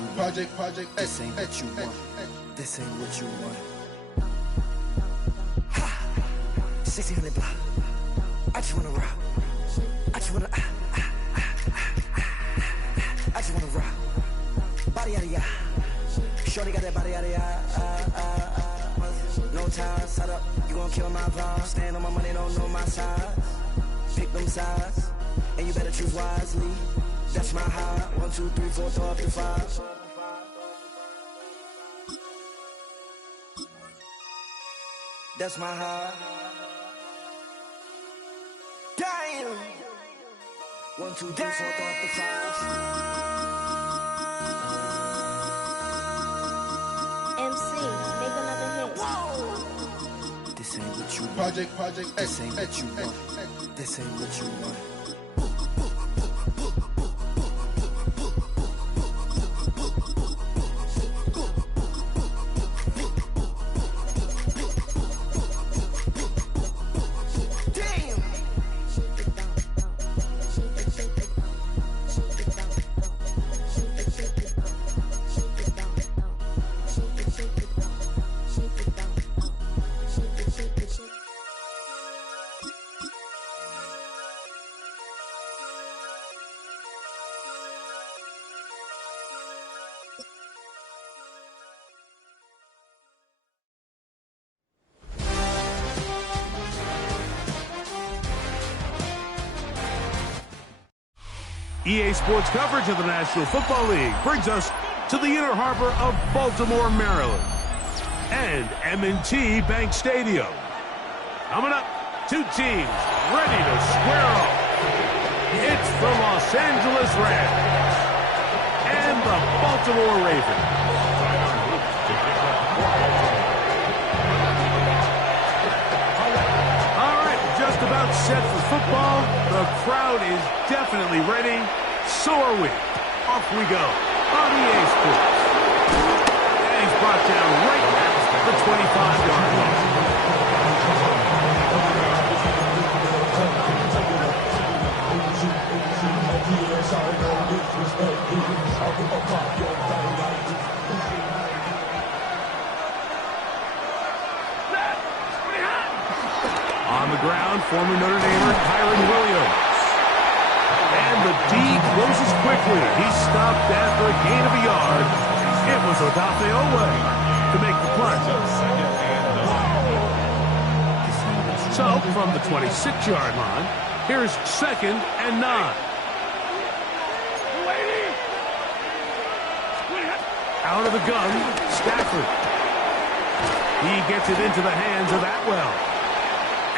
what you want. This ain't what you want. This ain't what you want. Ha! 1600 block. I just wanna rock. I just wanna I just wanna rock. Body out of ya. Shorty got that body out of ya. No time, set up. You gon' kill my vibe. Stand on my money, don't know my size. Pick them sides, and you better choose wisely. That's my high. 1, 2, 3, 4, throw up to 5. That's my high. Damn. 1, 2, 3, 4, throw up to 5. MC, make another hit. Whoa. This ain't what you want. This ain't what you want. This ain't what you want. EA Sports coverage of the National Football League brings us to the inner harbor of Baltimore, Maryland, and M&T Bank Stadium. Coming up, two teams ready to square off. It's the Los Angeles Rams and the Baltimore Ravens. All right, just about set for football. The crowd is definitely ready. So are we. Off we go on EA Sports. And he's brought down right at the 25-yard line. On the ground, former Notre Damer Kyron Williams. And the D closes quickly. He's stopped after a gain of a yard. It was Odafe Oweh to make the punt. So, from the 26-yard line, here's 2nd and 9. Out of the gun, Stafford. He gets it into the hands of Atwell.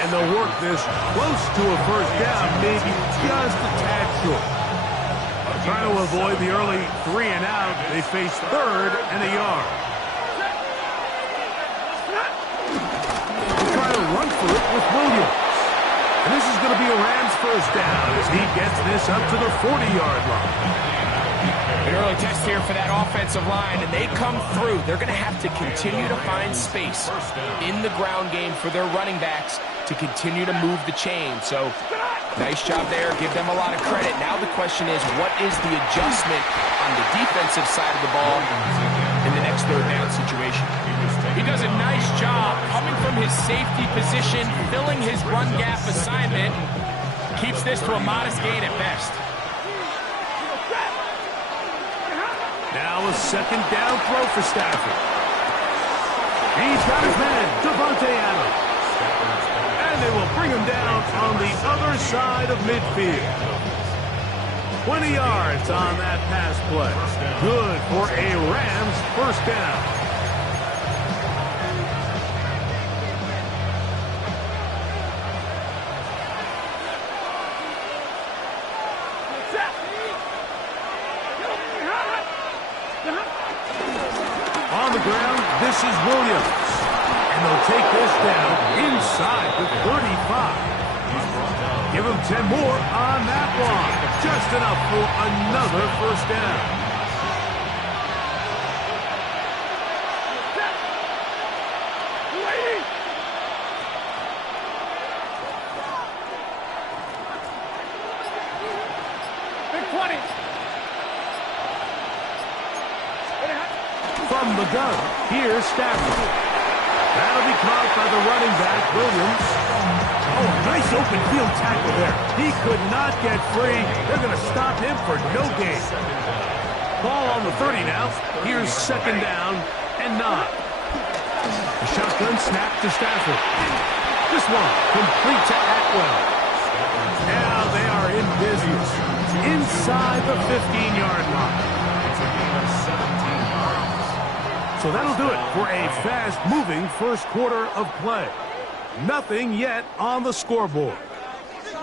And they'll work this close to a first down, maybe just a tad short. Trying to avoid the early 3 and out, they face 3rd and a yard. They'll try to run for it with Williams. And this is going to be a Rams first down as he gets this up to the 40-yard line. An early test here for that offensive line, and they come through. They're going to have to continue to find space in the ground game for their running backs to continue to move the chain. So, nice job there. Give them a lot of credit. Now the question is, what is the adjustment on the defensive side of the ball in the next 3rd down situation? He does a nice job coming from his safety position, filling his run gap assignment. Keeps this to a modest gain at best. Now a 2nd down throw for Stafford. He's got his man, Devontae Adams. And they will bring him down on the other side of midfield. 20 yards on that pass play. Good for a Rams first down. On the ground, this is Williams. And they'll take this down inside the 35. Give him 10 more on that one. Just enough for another first down. From the gun, here's Stafford. That'll be caught by the running back, Williams. Oh, nice open field tackle there. He could not get free. They're going to stop him for no gain. Ball on the 30 now. Here's second down and 9. The shotgun snap to Stafford. This one complete to Atwell. Now they are in business inside the 15-yard line. So that'll do it for a fast-moving first quarter of play. Nothing yet on the scoreboard.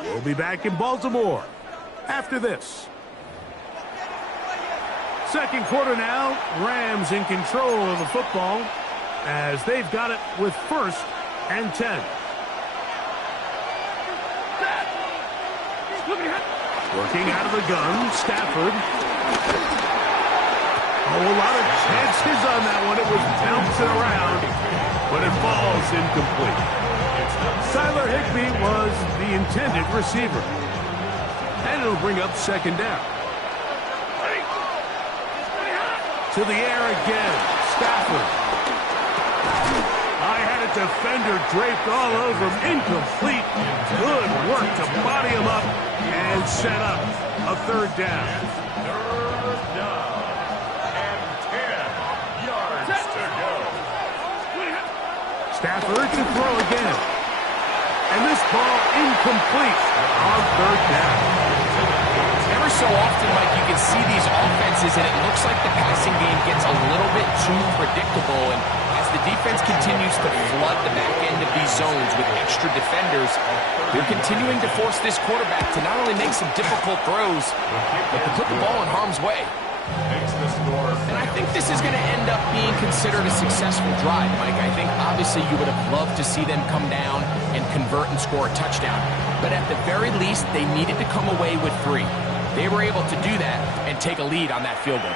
We'll be back in Baltimore after this. Second quarter now. Rams in control of the football as they've got it with 1st and 10. Working out of the gun, Stafford. Oh, a lot of chances on that one. It was bouncing around, but it falls incomplete. Tyler Higbee was the intended receiver. And it'll bring up second down. To the air again, Stafford. I had a defender draped all over him. Incomplete. Good work to body him up and set up a third down. Stafford to throw again. And this ball incomplete on third down. Every so often, Mike, you can see these offenses, and it looks like the passing game gets a little bit too predictable. And as the defense continues to flood the back end of these zones with extra defenders, they're continuing to force this quarterback to not only make some difficult throws, but to put the ball in harm's way. And I think this is going to end up being considered a successful drive, Mike. I think obviously you would have loved to see them come down and convert and score a touchdown. But at the very least, they needed to come away with 3. They were able to do that and take a lead on that field goal.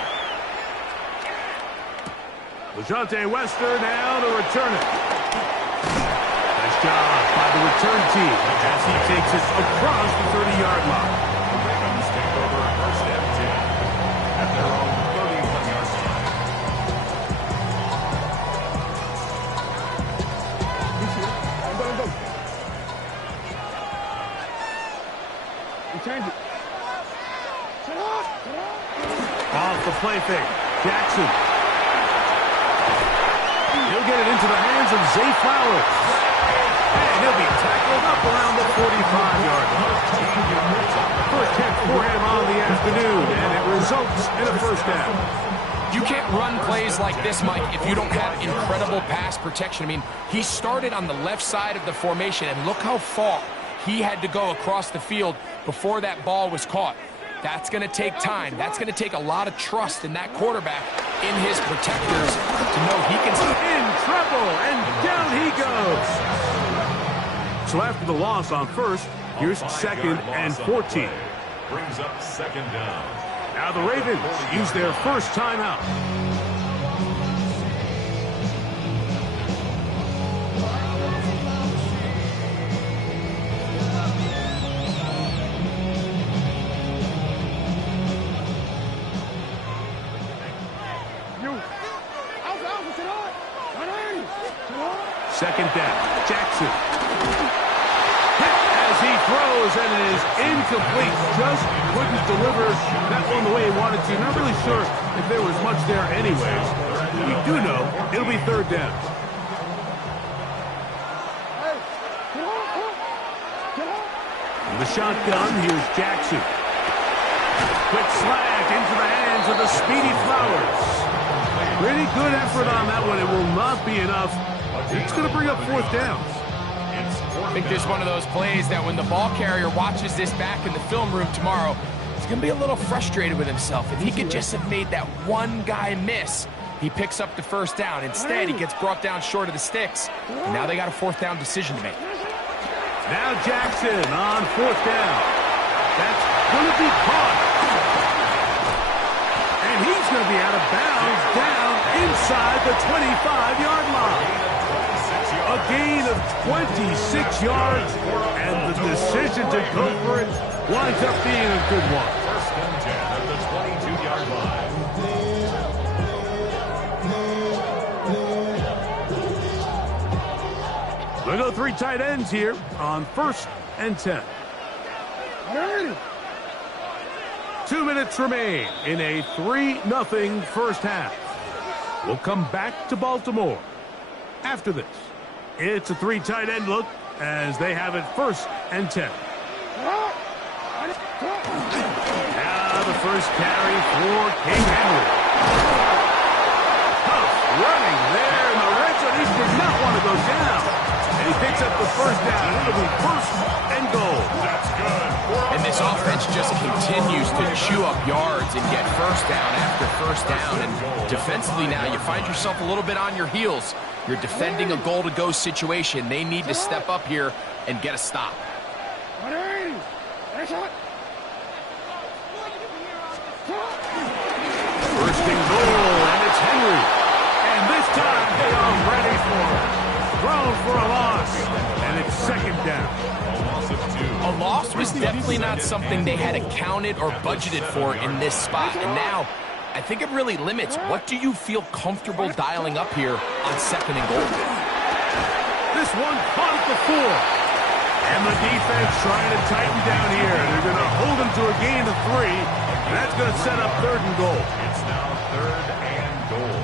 LeJohntay Wester now to return it. Nice job by the return team as he takes it across the 30-yard line. Off the play fake. Jackson. He'll get it into the hands of Zay Flowers. And he'll be tackled up around the 45-yard line. First hit for him on the afternoon, and it results in a first down. You can't run plays like this, Mike, if you don't have incredible pass protection. I mean, he started on the left side of the formation, and look how far he had to go across the field before that ball was caught. That's going to take time. That's going to take a lot of trust in that quarterback, in his protectors, to know he can... In trouble, and down he goes. So after the loss on first, here's second and 14. Brings up second down. Now the Ravens use their first timeout. Second down, Jackson. Hit as he throws, and it is incomplete. Just couldn't deliver that one the way he wanted to. Not really sure if there was much there anyways. We do know it'll be third down. In the shotgun, here's Jackson. Quick slant into the hands of the speedy Flowers. Pretty good effort on that one. It will not be enough. It's going to bring up fourth down. I think there's one of those plays that when the ball carrier watches this back in the film room tomorrow, he's going to be a little frustrated with himself. If he could just have made that one guy miss, he picks up the first down. Instead, he gets brought down short of the sticks. And now they got a fourth down decision to make. Now Jackson on fourth down. That's going to be caught. And he's going to be out of bounds down inside the 25-yard line. A gain of 26 yards, and the decision to go for it winds up being a good one. First and 10 at the 22-yard line. We'll go 3 tight ends here on 1st and 10. 2 minutes remain in a 3-0 first half. We'll come back to Baltimore after this. It's a 3 tight end look as they have it 1st and 10. Now the first carry for King Henry. Tough running there in the red zone. He did not want to go down. And he picks up the first down. It'll be 1st and goal. That's good. And this offense just continues to chew up yards and get first down after first down. And defensively now, you find yourself a little bit on your heels. You're defending a goal-to-go situation. They need to step up here and get a stop. First and goal, and it's Henry. And this time they are ready for it. Thrown for a loss, and it's 2nd down. A loss was definitely not something they had accounted or budgeted for in this spot. And now, I think it really limits what do you feel comfortable dialing up here on 2nd and goal. This one caught at the 4. And the defense trying to tighten down here. They're going to hold them to a gain of 3. And that's going to set up 3rd and goal. It's now 3rd and goal.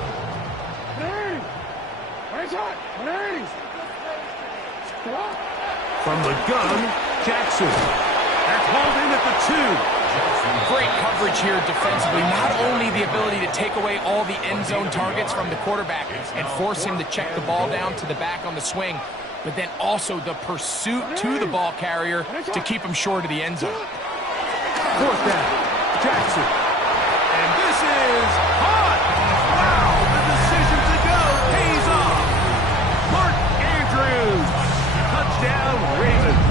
From the gun, Jackson. That's hauled in at the 2. Great coverage here defensively. Not only the ability to take away all the end zone targets from the quarterback and force him to check the ball down to the back on the swing, but then also the pursuit to the ball carrier to keep him short of the end zone. 4th down, Jackson. And this is hot. Wow, the decision to go pays off. Mark Andrews. Touchdown, Ravens.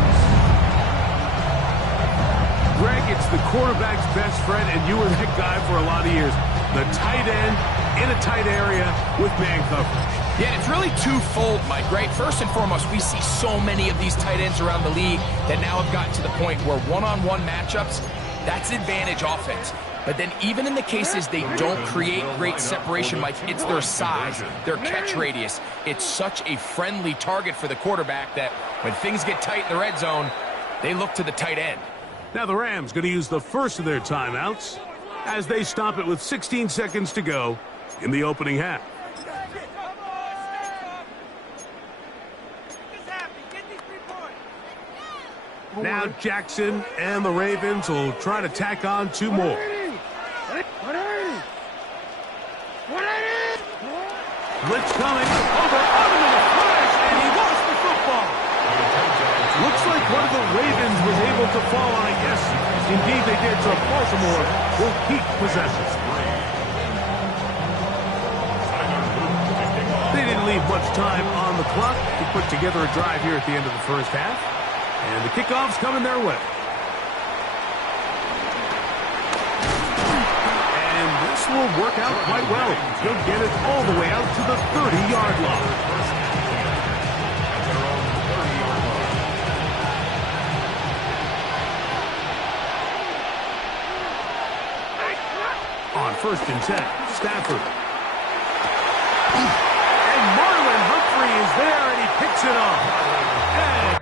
Greg, it's the quarterback's best friend, and you were that guy for a lot of years. The tight end in a tight area with man coverage. Yeah, it's really twofold, Mike, right? First and foremost, we see so many of these tight ends around the league that now have gotten to the point where one-on-one matchups, that's advantage offense. But then even in the cases they don't create great separation, Mike, it's their size, their catch radius. It's such a friendly target for the quarterback that when things get tight in the red zone, they look to the tight end. Now the Rams going to use the first of their timeouts as they stop it with 16 seconds to go in the opening half. Now Jackson and the Ravens will try to tack on 2 more. Blitz coming over on him in a flash, and he lost the football. Looks like one of the Ravens was able to fall on it. Yes, indeed they did. So Baltimore will keep possession. They didn't leave much time on the clock to put together a drive here at the end of the first half. And the kickoff's coming their way. And this will work out quite well. He'll get it all the way out to the 30-yard line. On 1st and 10, Stafford. And Marlon Humphrey is there, and he picks it up. And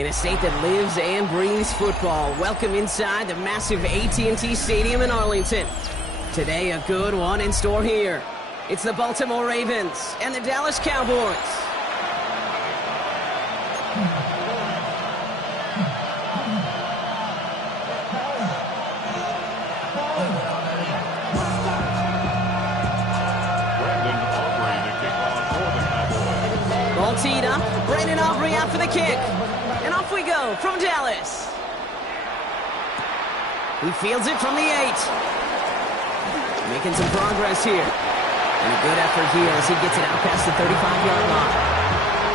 In a state that lives and breathes football, welcome inside the massive AT&T Stadium in Arlington. Today, a good one in store here. It's the Baltimore Ravens and the Dallas Cowboys. Ball teed up. Brandon Aubrey out for the kick. And off we go from Dallas. He fields it from the 8. Making some progress here. And a good effort here as he gets it out past the 35-yard line.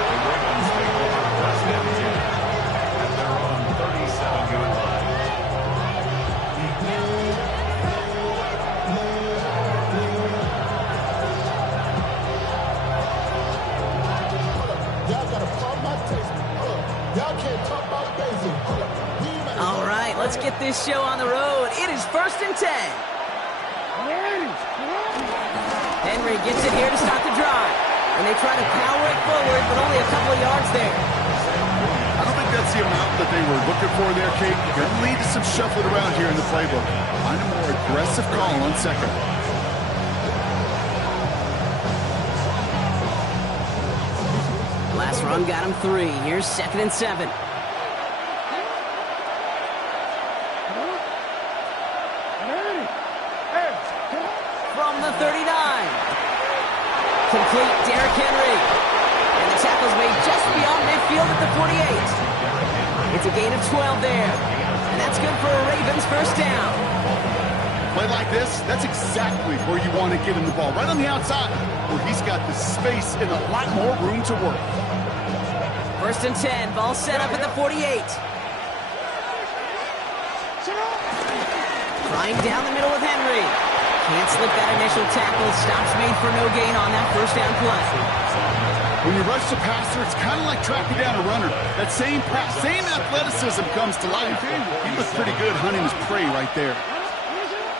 The Ravens take over first and 10 at their own 37-yard line. Y'all gotta pump my taste. Y'all can't talk about basic. All right, let's get this show on the road. It is first and 10. Henry gets it here to start the drive. And they try to power it forward, but only a couple of yards there. I don't think that's the amount that they were looking for there, Kate. Going to lead to some shuffling around here in the playbook. Find a more aggressive call on second. Last run got him 3. Here's 2nd and 7. From the 39. Complete Derrick Henry. And the tackle's made just beyond midfield at the 48. It's a gain of 12 there. And that's good for a Ravens first down. Play like this, that's exactly where you want to get him the ball. Right on the outside, where he's got the space and a lot more room to work. First and 10. Ball set up at the 48. Trying down the middle with Henry. Can't slip that initial tackle. Stops made for no gain on that first down play. When you rush the passer, it's kind of like tracking down a runner. That same pass, same athleticism comes to life. He was pretty good hunting his prey right there.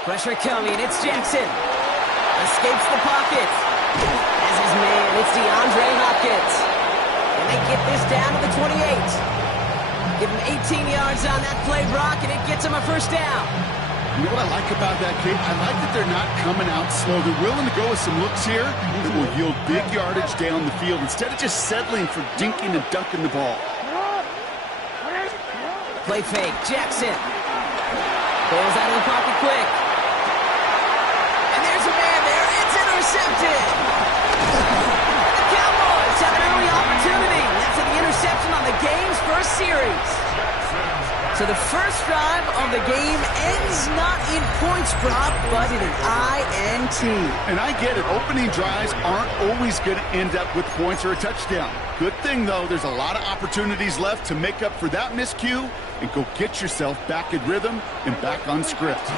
Pressure coming. It's Jackson. Escapes the pocket. As his man, it's DeAndre Hopkins. And they get this down to the 28. Give him 18 yards on that play, Brock, and it gets him a first down. You know what I like about that, Kate? I like that they're not coming out slow. They're willing to go with some looks here that will yield big yardage down the field instead of just settling for dinking and dunking the ball. Play fake. Jackson. Bails out of the pocket quick. And there's a man there. It's intercepted. The Cowboys have an early opportunity. That's an interception on the game's first series. So the first drive of the game ends not in points drop, but in an INT. And I get it. Opening drives aren't always going to end up with points or a touchdown. Good thing, though, there's a lot of opportunities left to make up for that miscue and go get yourself back in rhythm and back on script.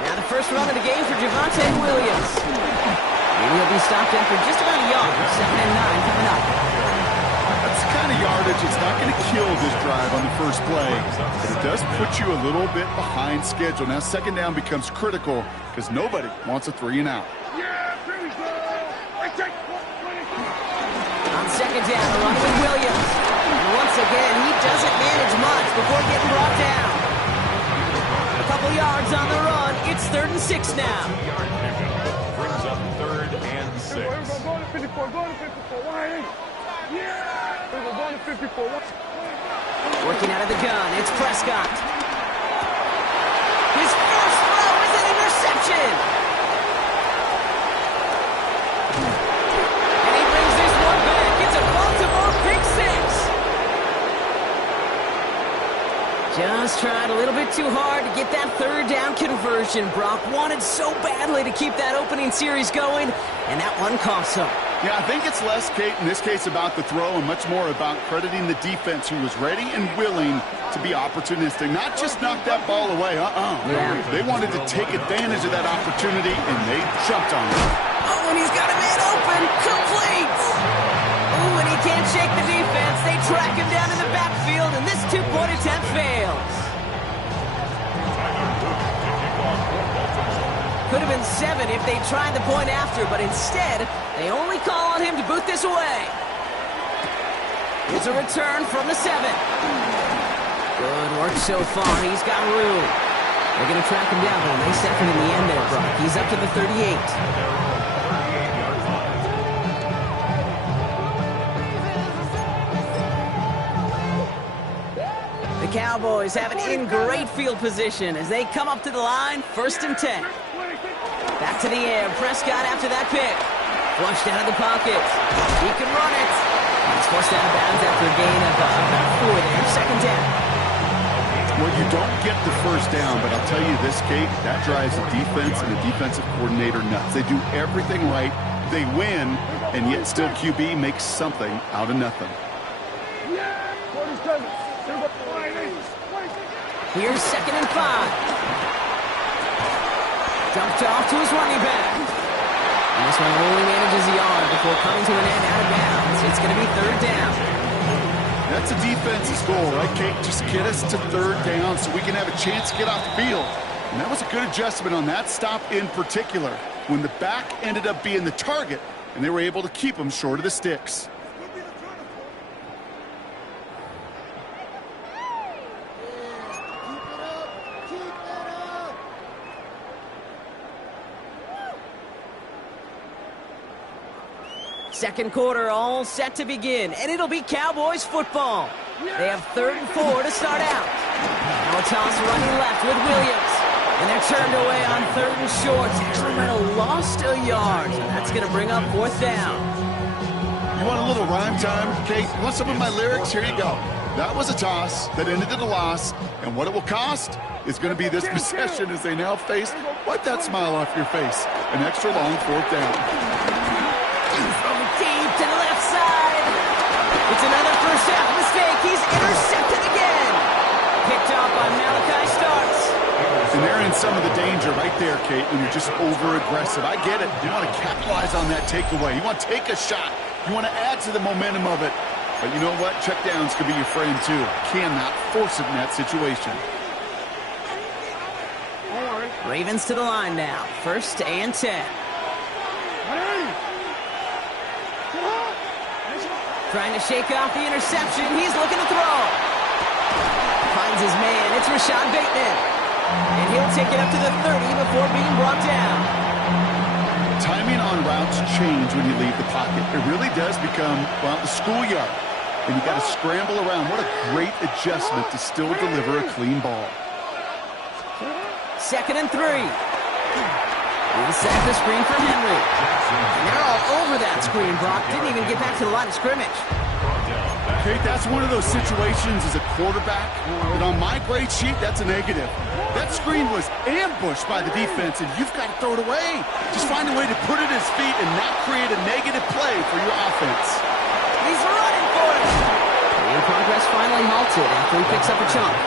Now the first run of the game for Javonte Williams. Maybe he'll be stopped after just about a yard. 2nd and 9 coming up. That's the kind of yardage it's not going to kill this drive on the first play, but it does put you a little bit behind schedule. Now second down becomes critical because nobody wants a 3 and out. On second down, a run with Williams. And once again, he doesn't manage much before getting brought down. A couple yards on the run. It's 3rd and 6 now. Brings up 3rd and 6. Working out of the gun, it's Prescott. His first throw is an interception. And he brings this one back. It's a Baltimore pick 6. Just tried a little bit too hard to get that 3rd down conversion. Brock wanted so badly to keep that opening series going, and that one cost him. Yeah, I think it's less, Kate, in this case about the throw and much more about crediting the defense who was ready and willing to be opportunistic. Not just knock that ball away, Yeah. They wanted to take advantage of that opportunity, and they jumped on it. Oh, and he's got a man open. Complete. Oh, and he can't shake the defense. They track him down in the backfield, and this 2-point attempt fails. Could have been 7 if they tried the point after, but instead, they only call on him to boot this away. Here's a return from the 7. Good work so far. He's got room. They're going to track him down, but a nice effort in the end there, Brock. He's up to the 38. The Cowboys have it in great field position as they come up to the line, 1st and 10. Back to the air. Prescott after that pick. Flushed out of the pocket. He can run it. He's forced out of bounds after a gain of about 4 there. 2nd down. Well, you don't get the 1st down, but I'll tell you this, Kate, that drives the defense and the defensive coordinator nuts. They do everything right. They win, and yet still QB makes something out of nothing. Here's 2nd and 5. Dumped off to his running back. And this one only manages a yard before coming to an end out of bounds. It's going to be 3rd down. That's a defense's goal, right, Kate? Just get us to 3rd down so we can have a chance to get off the field. And that was a good adjustment on that stop in particular, when the back ended up being the target, and they were able to keep him short of the sticks. Second quarter all set to begin, and it'll be Cowboys football. They have 3rd and 4 to start out. Now a toss running left with Williams. And they're turned away on 3rd and short. Sacramento lost a yard, and that's going to bring up 4th down. You want a little rhyme time, Kate? You want some of my lyrics? Here you go. That was a toss that ended in a loss, and what it will cost is going to be this possession as they now face, wipe that smile off your face, an extra long 4th down. Deep to the left side. It's another first half mistake. He's intercepted again. Picked off by Malachi Starks. And they're in some of the danger right there, Kate, when you're just over-aggressive. I get it. You want to capitalize on that takeaway. You want to take a shot. You want to add to the momentum of it. But you know what? Checkdowns could be your friend, too. Cannot force it in that situation. Ravens to the line now. 1st and 10. Trying to shake off the interception. He's looking to throw. Finds his man. It's Rashad Bateman. And he'll take it up to the 30 before being brought down. Timing on routes change when you leave the pocket. It really does become, well, the schoolyard. And you got to scramble around. What a great adjustment to still deliver a clean ball. 2nd and 3. He'll set the screen for Henry. And they're all over that screen, Brock. Didn't even get back to the line of scrimmage. Kate, that's one of those situations as a quarterback that on my grade sheet, that's a negative. That screen was ambushed by the defense, and you've got to throw it away. Just find a way to put it at his feet and not create a negative play for your offense. He's running for it. And progress finally halted after he picks up a chunk.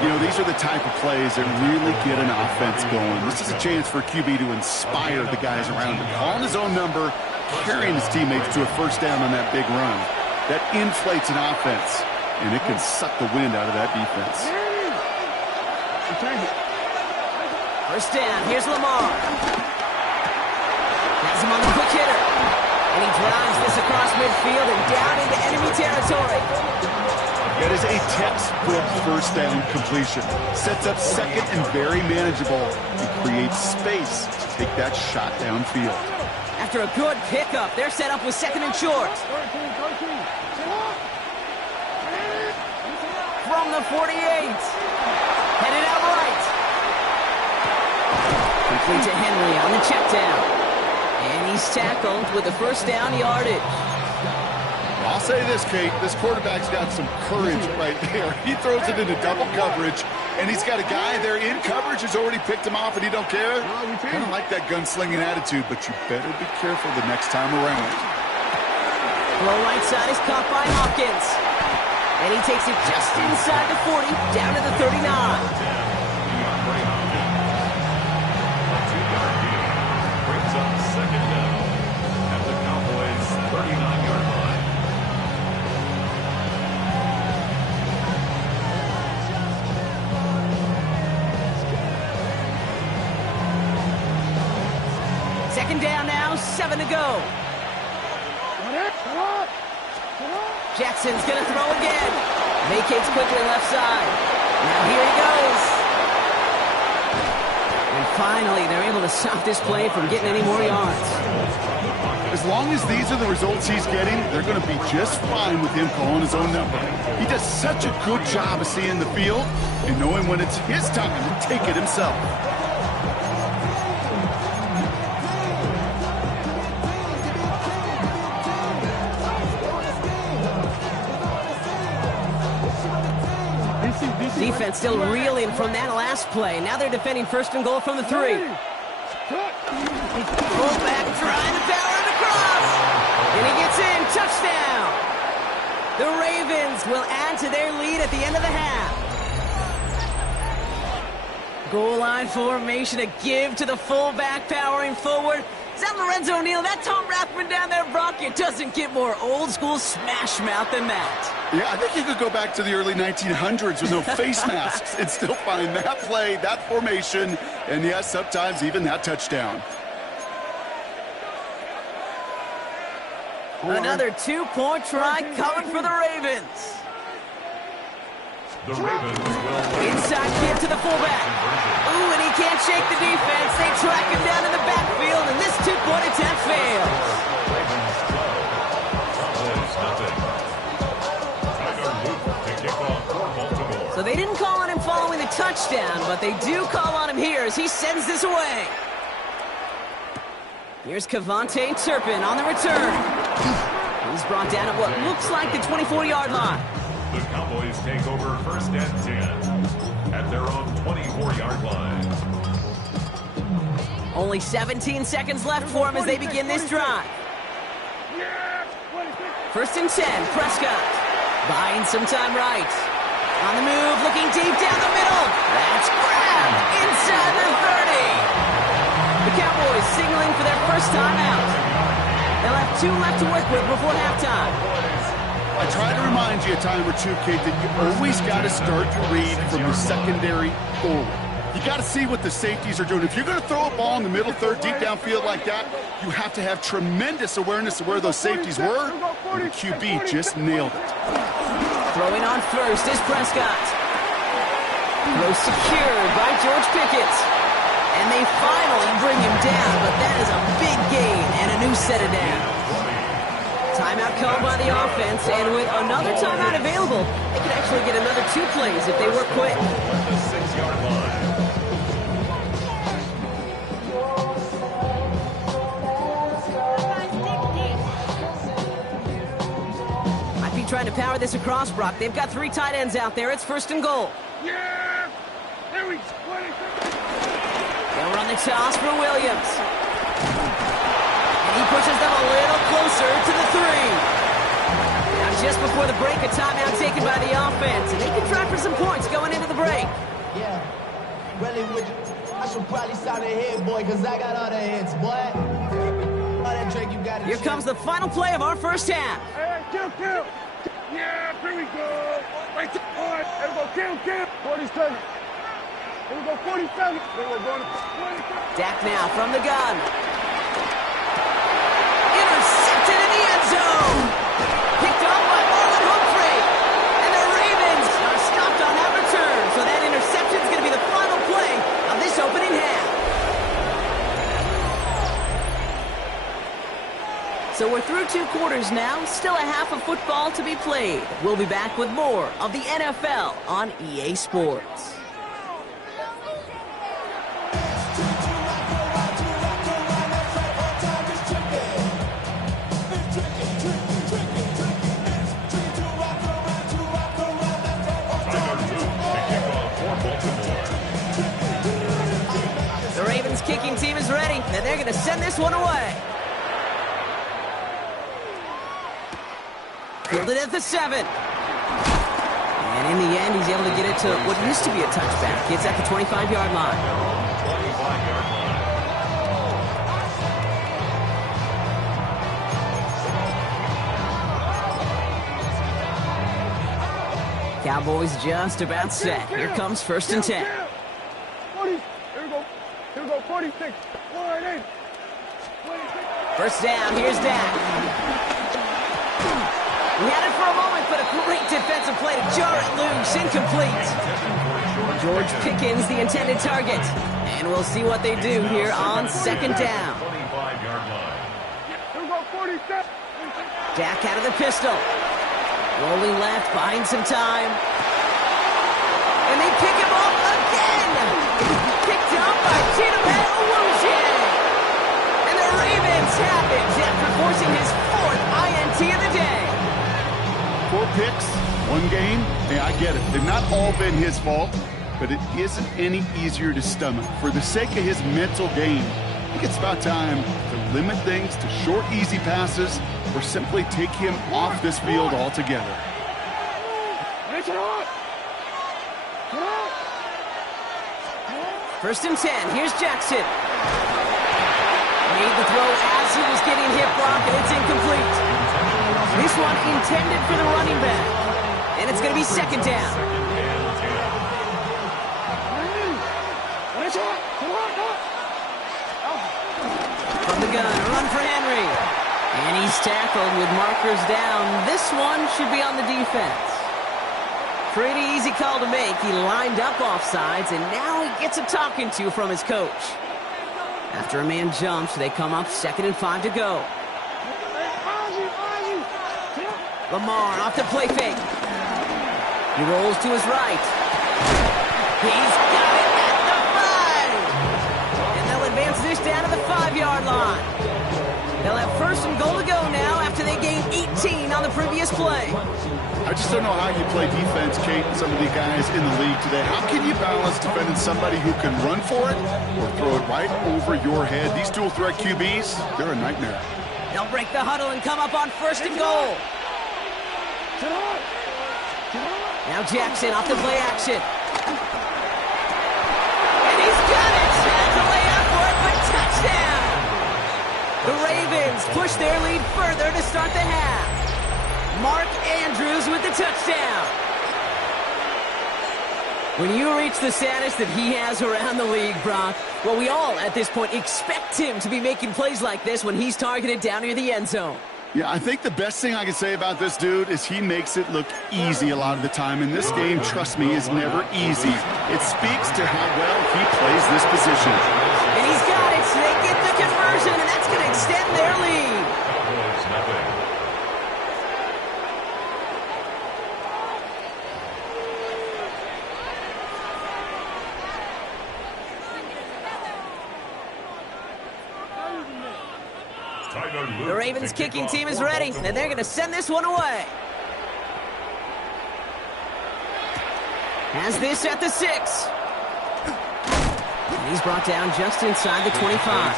You know, these are the type of plays that really get an offense going. This is a chance for QB to inspire the guys around him. Calling his own number, carrying his teammates to a 1st down on that big run. That inflates an offense, and it can suck the wind out of that defense. 1st down, here's Lamar. Has him on the quick hitter. And he drives this across midfield and down into enemy territory. That is a textbook 1st down completion. Sets up 2nd and very manageable and creates space to take that shot downfield. After a good pickup, they're set up with 2nd and short. From the 48. Headed out right. Complete to Henry on the check down. And he's tackled with the 1st down yardage. I'll say this, Kate, this quarterback's got some courage right there. He throws it into double coverage, and he's got a guy there in coverage who's already picked him off, and he don't care. Kind of like that gunslinging attitude, but you better be careful the next time around. Low right side is caught by Hopkins. And he takes it just inside the 40, down to the 39. Brings up 2nd down at the Cowboys' 39-yard line. Second down now, 7 to go. Jackson's going to throw again. Vacates quickly left side. Now here he goes. And finally, they're able to stop this play from getting any more yards. As long as these are the results he's getting, they're going to be just fine with him calling his own number. He does such a good job of seeing the field and knowing when it's his time to take it himself. Defense still reeling from that last play. Now they're defending first and goal from the 3. Fullback trying to power it across. And he gets in. Touchdown. The Ravens will add to their lead at the end of the half. Goal line formation, a give to the fullback powering forward. Is that Lorenzo O'Neal? That Tom Rathman down there, Brock? It doesn't get more old school smash mouth than that. Yeah, I think you could go back to the early 1900s with no face masks and still find that play, that formation, and yes, sometimes even that touchdown. Another 2-point try coming for the Ravens. The Ravens will Inside give to the fullback. Ooh, and he can't shake the defense. They track him down in the backfield, and this 2-point attempt fails. Ravens 12, Cowboys nothing. Tiger Luke to kick off for Baltimore. So they didn't call on him following the touchdown, but they do call on him here as he sends this away. Here's Kevontae Turpin on the return. He's brought down at what looks like the 24-yard line. The Cowboys take over first and 10 at their own 24-yard line. Only 17 seconds left for him as they begin this drive. First and 10, Prescott. Buying some time right. On the move, looking deep down the middle. That's grabbed inside the 30. The Cowboys signaling for their first time out. They'll have 2 left to work with before halftime. I try to remind you a time or two, Kate, that you always got to start your read from the secondary forward. You got to see what the safeties are doing. If you're going to throw a ball in the middle third, deep downfield like that, you have to have tremendous awareness of where those safeties were, and the QB just nailed it. Throwing on first is Prescott. Throw secured by George Pickett. And they finally bring him down, but that is a big gain and a new set of downs. Timeout called by the offense, and with another timeout available, they could actually get another 2 plays if they work quick. The 6-yard line. Might be trying to power this across, Brock. They've got 3 tight ends out there. It's first and goal. Yeah! There we go. They'll run the toss for Williams. And he pushes them a little closer to the 3. Now just before the break, a timeout taken by the offense. And they can try for some points going into the break. Yeah, really would you? I should probably sound a hit, boy, because I got all the hits, boy. All that drink you got. Here comes the final play of our first half. Hey, kill. Yeah, here we go. Right there. All right, there we go. Kill. 47. Here we go, 47. Here we go, going to 47. Dak now from the gun. Intercepted in the end zone. Picked off by Marlon Humphrey. And the Ravens are stopped on that return. So that interception is going to be the final play of this opening half. So we're through 2 quarters now. Still a half of football to be played. We'll be back with more of the NFL on EA Sports. The Ravens kicking team is ready, and they're going to send this one away. Fielded at the 7. And in the end, he's able to get it to what used to be a touchback. It's at the 25-yard line. 25-yard line. Cowboys just about set. Here comes first and 10. 40. Here we go, 46. 48. First down, here's Dak. He had it for a moment, but a great defensive play to jar it loose. Incomplete. George Pickens, the intended target. And we'll see what they do here on second down. Dak out of the pistol. Rolling left, buying some time. And they pick him off again. Picked up by Chidobe Awuzie. And the Ravens have it after forcing his 4th INT of the day. 4 picks, 1 game. Hey, I get it. They've not all been his fault, but it isn't any easier to stomach. For the sake of his mental game, I think it's about time to limit things to short, easy passes or simply take him off this field altogether. First and 10. Here's Jackson. Made the throw as he was getting hit block, and it's incomplete. This one intended for the running back. And it's going to be second down. From the gun, a run for Henry. And he's tackled with markers down. This one should be on the defense. Pretty easy call to make. He lined up offsides, and now he gets a talking to from his coach. After a man jumps, they come up 2nd and 5 to go. Lamar off the play fake. He rolls to his right. He's got it at the 5. And they'll advance this down to the 5-yard line. They'll have 1st and goal to go now after they gained 18 on the previous play. I just don't know how you play defense, Kate, and some of the guys in the league today. How can you balance defending somebody who can run for it or throw it right over your head? These dual threat QBs, they're a nightmare. They'll break the huddle and come up on 1st and goal. Now Jackson off the play action. And he's got it. Has a layup for it, but touchdown. The Ravens push their lead further to start the half. Mark Andrews with the touchdown. When you reach the status that he has around the league, Brock, well, we all at this point expect him to be making plays like this when he's targeted down near the end zone. Yeah, I think the best thing I can say about this dude is he makes it look easy a lot of the time. And this game, trust me, is never easy. It speaks to how well he plays this position. And he's got it, so they get the conversion, and that's going to extend their lead. The Ravens kicking team is ready, and they're going to send this one away. Has this at the 6. And he's brought down just inside the 25.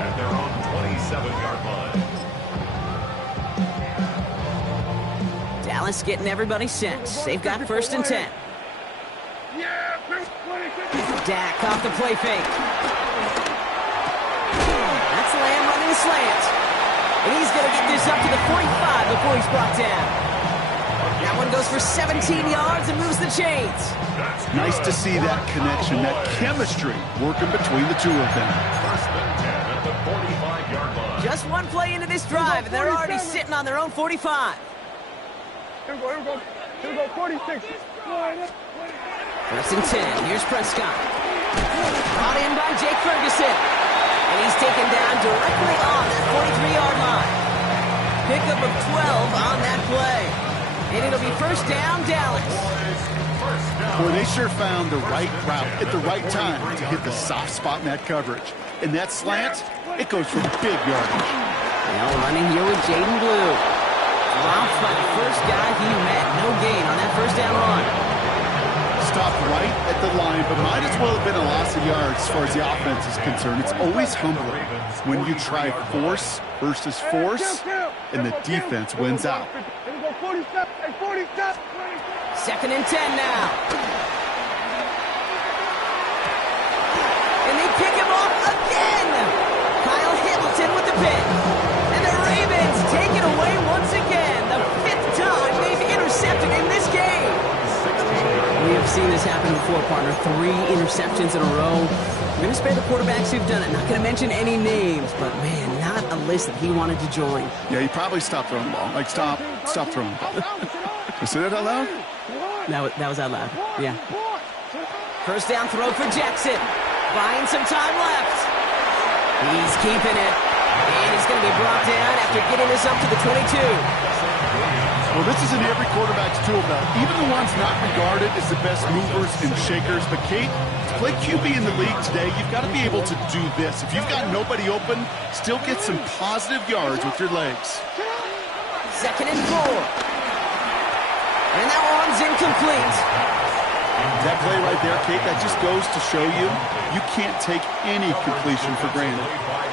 At their own 27-yard line. Dallas getting everybody set. They've got 1st and 10. Dak off the play fake. That's Lamb running a slant. And he's going to get this up to the 45 before he's brought down. That one goes for 17 yards and moves the chains. Nice to see that connection, that chemistry working between the two of them. 1st and 10 at the 45-yard line. Just one play into this drive, and they're already sitting on their own 45. Here we go. Here we go, 46. 1st and 10. Here's Prescott. Brought in by Jake Ferguson. And he's taken down directly on that 43-yard line. Pickup of 12 on that play. And it'll be 1st down, Dallas. Boy, they sure found the right route at the right time to hit the soft spot in that coverage. And that slant, it goes for big yardage. Now running here with Jaden Blue. Dropped by the first guy he met. No gain on that 1st down run. Stopped right at the line, but might as well have been a loss of yards as far as the offense is concerned. It's always humbling when you try force versus force, and the defense wins out. 2nd and 10 now. And they pick him off again. Kyle Hamilton with the pick. And the Ravens take it away once again. The 5th time they've intercepted in this game. We have seen this happen before, partner. 3 interceptions in a row. We're going to spare the quarterbacks who've done it. Not going to mention any names, but man, not a list that he wanted to join. Yeah, he probably stopped throwing the ball. Like, stop throwing the ball. You say that out loud? That was out loud, yeah. First down throw for Jackson. Buying some time left. He's keeping it. And he's going to be brought down after getting this up to the 22. Well, this is in every quarterback's tool belt. Even the ones not regarded as the best movers and shakers. But, Kate, to play QB in the league today, you've got to be able to do this. If you've got nobody open, still get some positive yards with your legs. 2nd and 4. And that one's incomplete. That play right there, Kate, that just goes to show you, you can't take any completion for granted.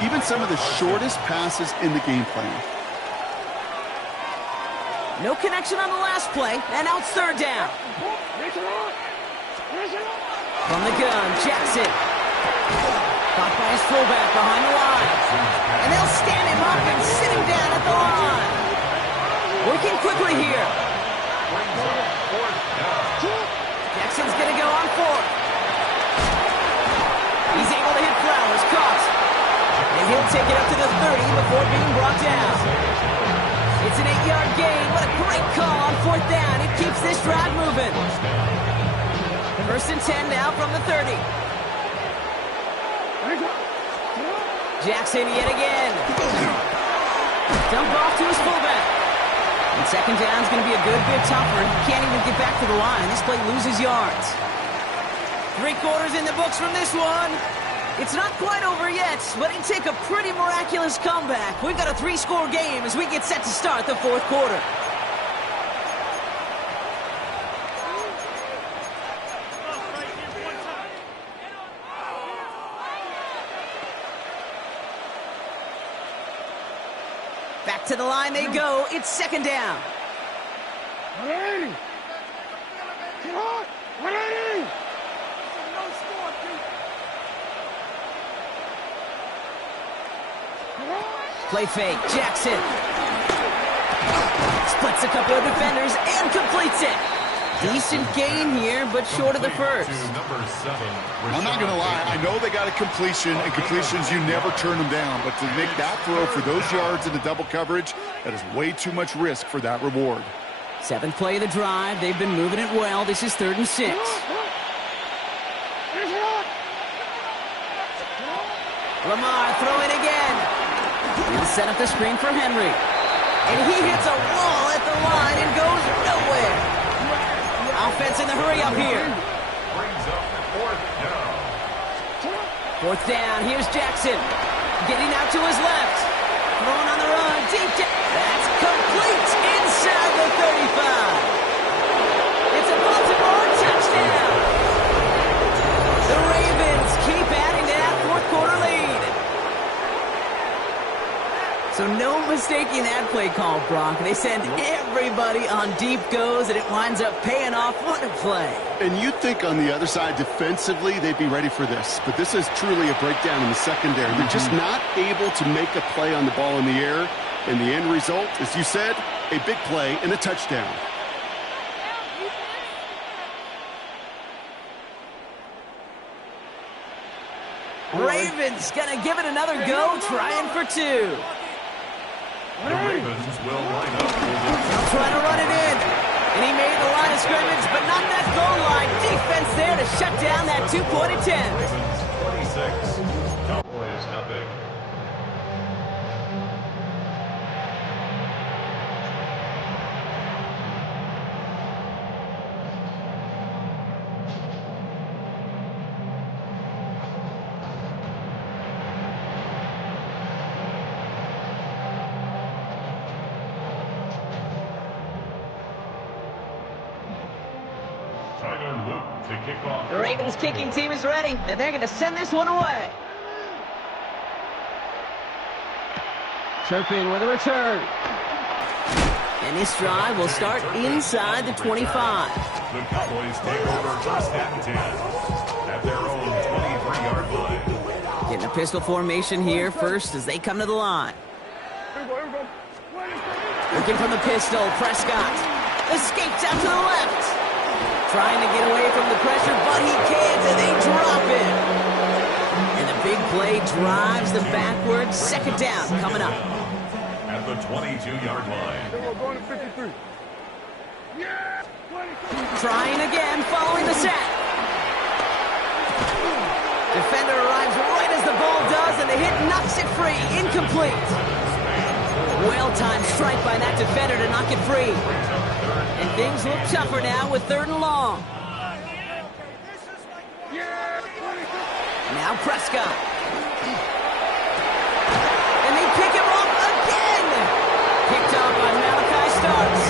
Even some of the shortest passes in the game plan. No connection on the last play, and now it's 3rd down. From the gun, Jackson. Caught by his fullback behind the line. And they'll stand him up and sit him down at the line. Working quickly here. Jackson's going to go on 4th. He's able to hit Flowers, caught. And he'll take it up to the 30 before being brought down. It's an 8-yard gain. What a great call on 4th down. It keeps this drive moving. 1st and 10 now from the 30. Jackson yet again. Dump off to his fullback. And 2nd down is going to be a good bit tougher. He can't even get back to the line. This play loses yards. 3 quarters in the books from this one. It's not quite over yet, but it'd take a pretty miraculous comeback. We've got a 3-score game as we get set to start the 4th quarter. Back to the line they go. It's 2nd down. 180. 180. Play fake, Jackson. Splits a couple of defenders and completes it. Decent gain here, but short of the first. I'm not going to lie. I know they got a completion, and completions, you never turn them down. But to make that throw for those yards in the double coverage, that is way too much risk for that reward. 7th play of the drive. They've been moving it well. This is 3rd and 6. Lamar throwing again. He'll set up the screen for Henry. And he hits a wall at the line and goes nowhere. Offense in the hurry up here. 4th down. Here's Jackson. Getting out to his left. Throwing on the run. Deep down. That's complete inside the 35. It's a Baltimore touchdown. The Ravens keep adding to that 4th quarter lead. So no mistaking that play call, Brock. They send everybody on deep goes, and it winds up paying off. What a play. And you'd think on the other side, defensively, they'd be ready for this. But this is truly a breakdown in the secondary. They're just not able to make a play on the ball in the air. And the end result, as you said, a big play and a touchdown. Ravens gonna give it another go, trying for 2. The Ravens will line up. Trying to run it in. And he made the line of scrimmage, but not that goal line. Defense there to shut down that 2-point attempt. Ravens 26. Cowboys nothing. The Ravens kicking team is ready, and they're going to send this one away. Chirping with a return. And this drive will start inside the 25. The Cowboys take over 1st and 10 at their own 23-yard line. Getting a pistol formation here first as they come to the line. Looking from the pistol, Prescott escapes out to the left. Trying to get away from the pressure, but he can't, and they drop it. And the big play drives them backwards. Second down coming up. At the 22-yard line. We're going to 53. Yeah! 22. Trying again, following the sack. Defender arrives right as the ball does, and the hit knocks it free. Incomplete. Well-timed strike by that defender to knock it free. And things look tougher now with 3rd and long. Now Prescott. And they pick him up again. Picked up by Malachi Starks.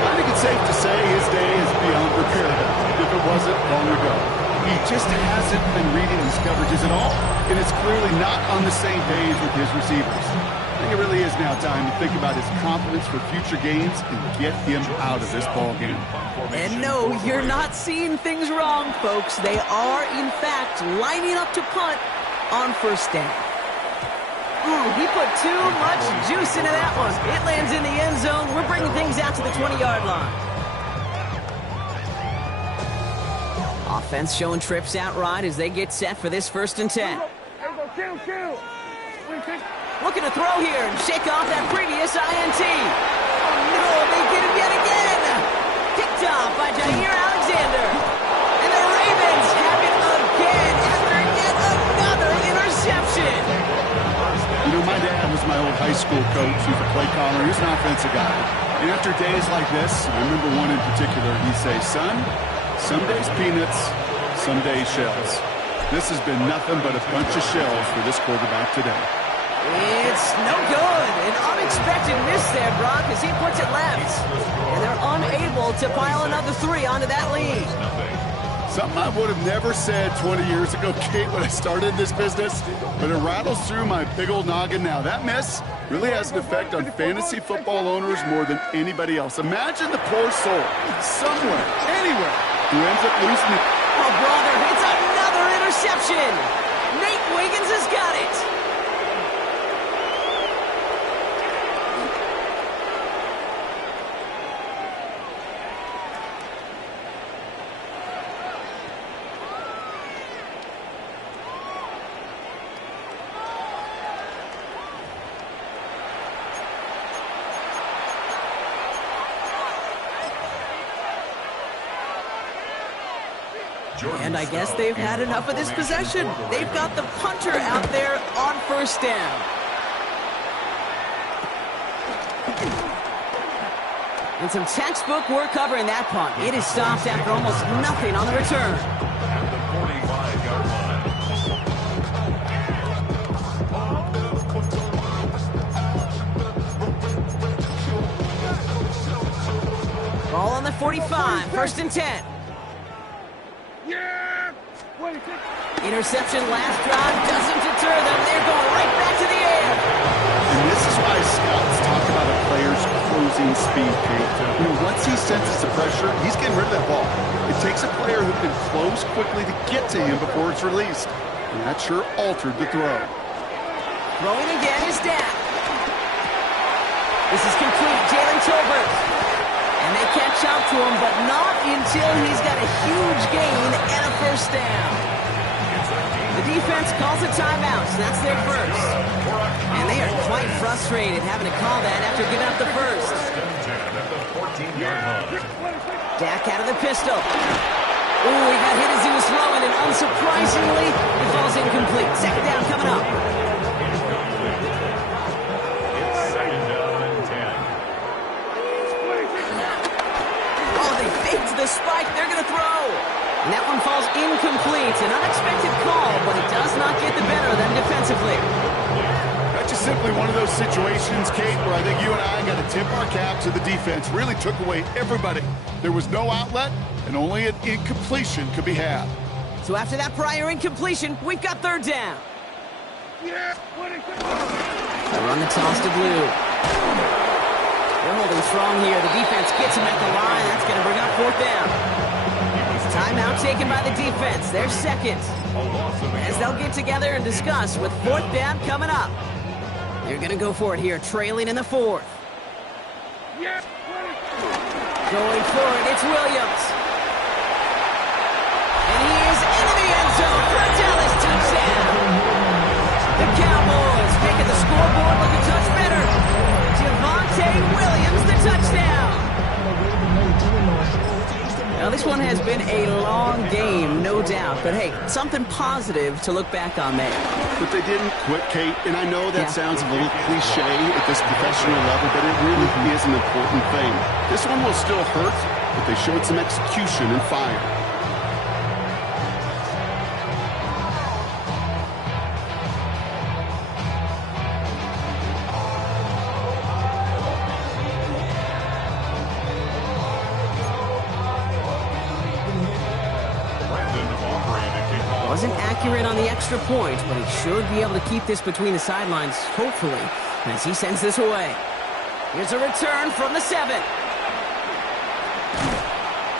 I think it's safe to say his day is beyond repair, if it wasn't long ago. He just hasn't been reading his coverages at all, and it's clearly not on the same page with his receivers. I think it really is now time to think about his confidence for future games and get him out of this ball game. And no, you're not seeing things wrong, folks. They are, in fact, lining up to punt on 1st down. Ooh, he put too much juice into that one. It lands in the end zone. We're bringing things out to the 20-yard line. Offense showing trips out right as they get set for this 1st and 10. Looking to throw here and shake off that previous INT. Oh, no, they get him yet again. Picked off by Jair Alexander. And the Ravens have it again after yet another interception. You know, my dad was my old high school coach. He was a play caller. He was an offensive guy. And after days like this, I remember one in particular, he'd say, son, some days peanuts, some days shells. This has been nothing but a bunch of shells for this quarterback today. It's no good. An unexpected miss there, Brock, as he puts it left. And they're unable to pile another 3 onto that lead. Something I would have never said 20 years ago, Kate, when I started this business, but it rattles through my big old noggin now. That miss really has an effect on fantasy football owners more than anybody else. Imagine the poor soul, somewhere, anywhere, who ends up losing it. Oh, brother, it's another interception. Nate Wiggins has got it. And I guess they've had enough of this possession. They've got the punter out there on 1st down. And some textbook work covering that punt. It is stopped after almost nothing on the return. At the 45-yard line. Ball on the 45, 1st and 10. Interception last drive doesn't deter them. They're going right back to the air. And this is why scouts talk about a player's closing speed, Kate. You know, once he senses the pressure, he's getting rid of that ball. It takes a player who can close quickly to get to him before it's released. And that sure altered the throw. Throwing again is down. This is complete. Jalen Tolbert. And they catch up to him, but not until he's got a huge gain and a 1st down. The defense calls a timeout, so that's their 1st. And they are quite frustrated having to call that after giving up the 1st. Dak out of the pistol. Ooh, he got hit as he was throwing, and unsurprisingly, it falls incomplete. 2nd down coming up. The spike, they're going to throw. And that one falls incomplete. An unexpected call, but it does not get the better of them defensively. That's just simply one of those situations, Kate, where I think you and I got to tip our cap to the defense. Really took away everybody. There was no outlet, and only an incompletion could be had. So after that prior incompletion, we've got 3rd down. They run the toss to Blue. They're holding strong here. The defense gets him at the line. That's going to bring up 4th down. Timeout taken by the defense. They're 2nd. As they'll get together and discuss with 4th down coming up. They're going to go for it here, trailing in the 4th. Going for it, it's Williams. And he is into the end zone for a Dallas touchdown. Well, this one has been a long game, no doubt. But, hey, something positive to look back on there. But they didn't quit, Kate. And I know that sounds a little cliche at this professional level, but it really is an important thing. This one will still hurt, but they showed some execution and fire. Wasn't accurate on the extra point, but he should be able to keep this between the sidelines, hopefully, as he sends this away. Here's a return from the 7.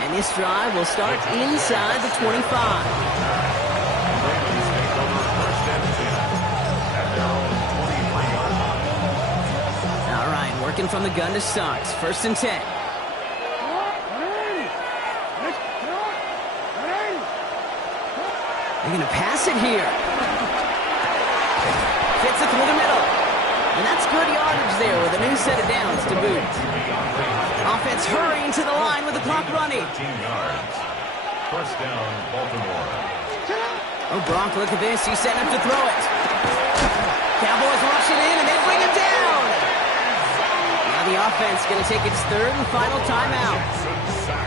And this drive will start inside the 25. All right, working from the gun to start. 1st and 10. They're going to pass it here. Fits it through the middle. And that's good yardage there with a new set of downs to boot. Offense hurrying to the line with the clock running. 15 yards. First down, Baltimore. Oh, Gronk, look at this. He's setting up to throw it. Cowboys rushing in, and they bring him down. Now the offense going to take its 3rd and final timeout.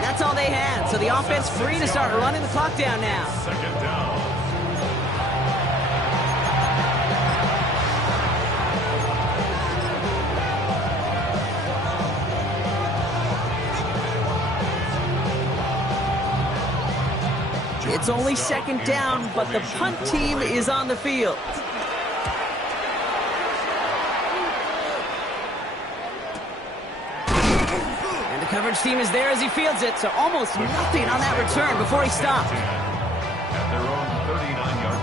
That's all they had, so the offense free to start running the clock down now. 2nd down. It's only 2nd down, but the punt team is on the field. And the coverage team is there as he fields it, so almost nothing on that return before he stopped. At their own 39-yard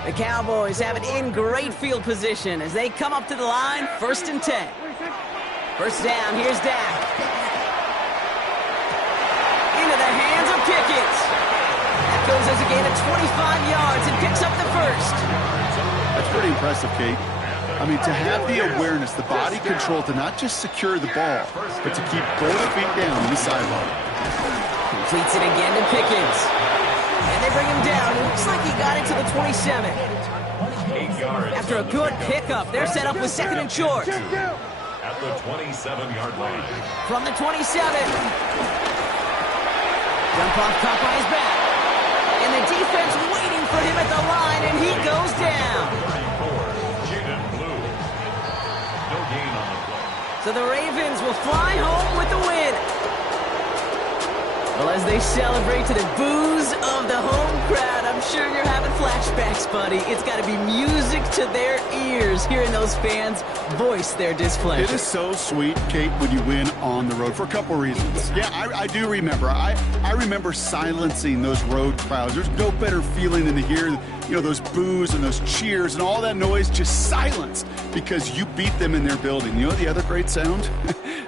line. The Cowboys have it in great field position as they come up to the line, 1st and 10. 1st down, here's Dak. Into the hands of Pickett. That goes as a gain of 25 yards and picks up the 1st. That's pretty impressive, Kate. I mean, to have the awareness, the body control to not just secure the ball, but to keep both feet down on the sideline. Completes it again to Pickett. And they bring him down. It looks like he got it to the 27. 8 yards. After a good pickup, they're set up with 2nd and short. At the 27-yard line. From the 27. Jump off caught by his back. And the defense waiting for him at the line, and he goes down. 34, Jaden Blue. No gain on the play. So the Ravens will fly home with the win. Well, as they celebrate to the boos of the home crowd, I'm sure you're having flashbacks, buddy. It's got to be music to their ears, hearing those fans voice their displeasure. It is so sweet, Kate, when you win on the road for a couple reasons. Yeah, I do remember. I remember silencing those road crowds. There's no better feeling than to hear, those boos and those cheers and all that noise just silenced because you beat them in their building. You know the other great sound?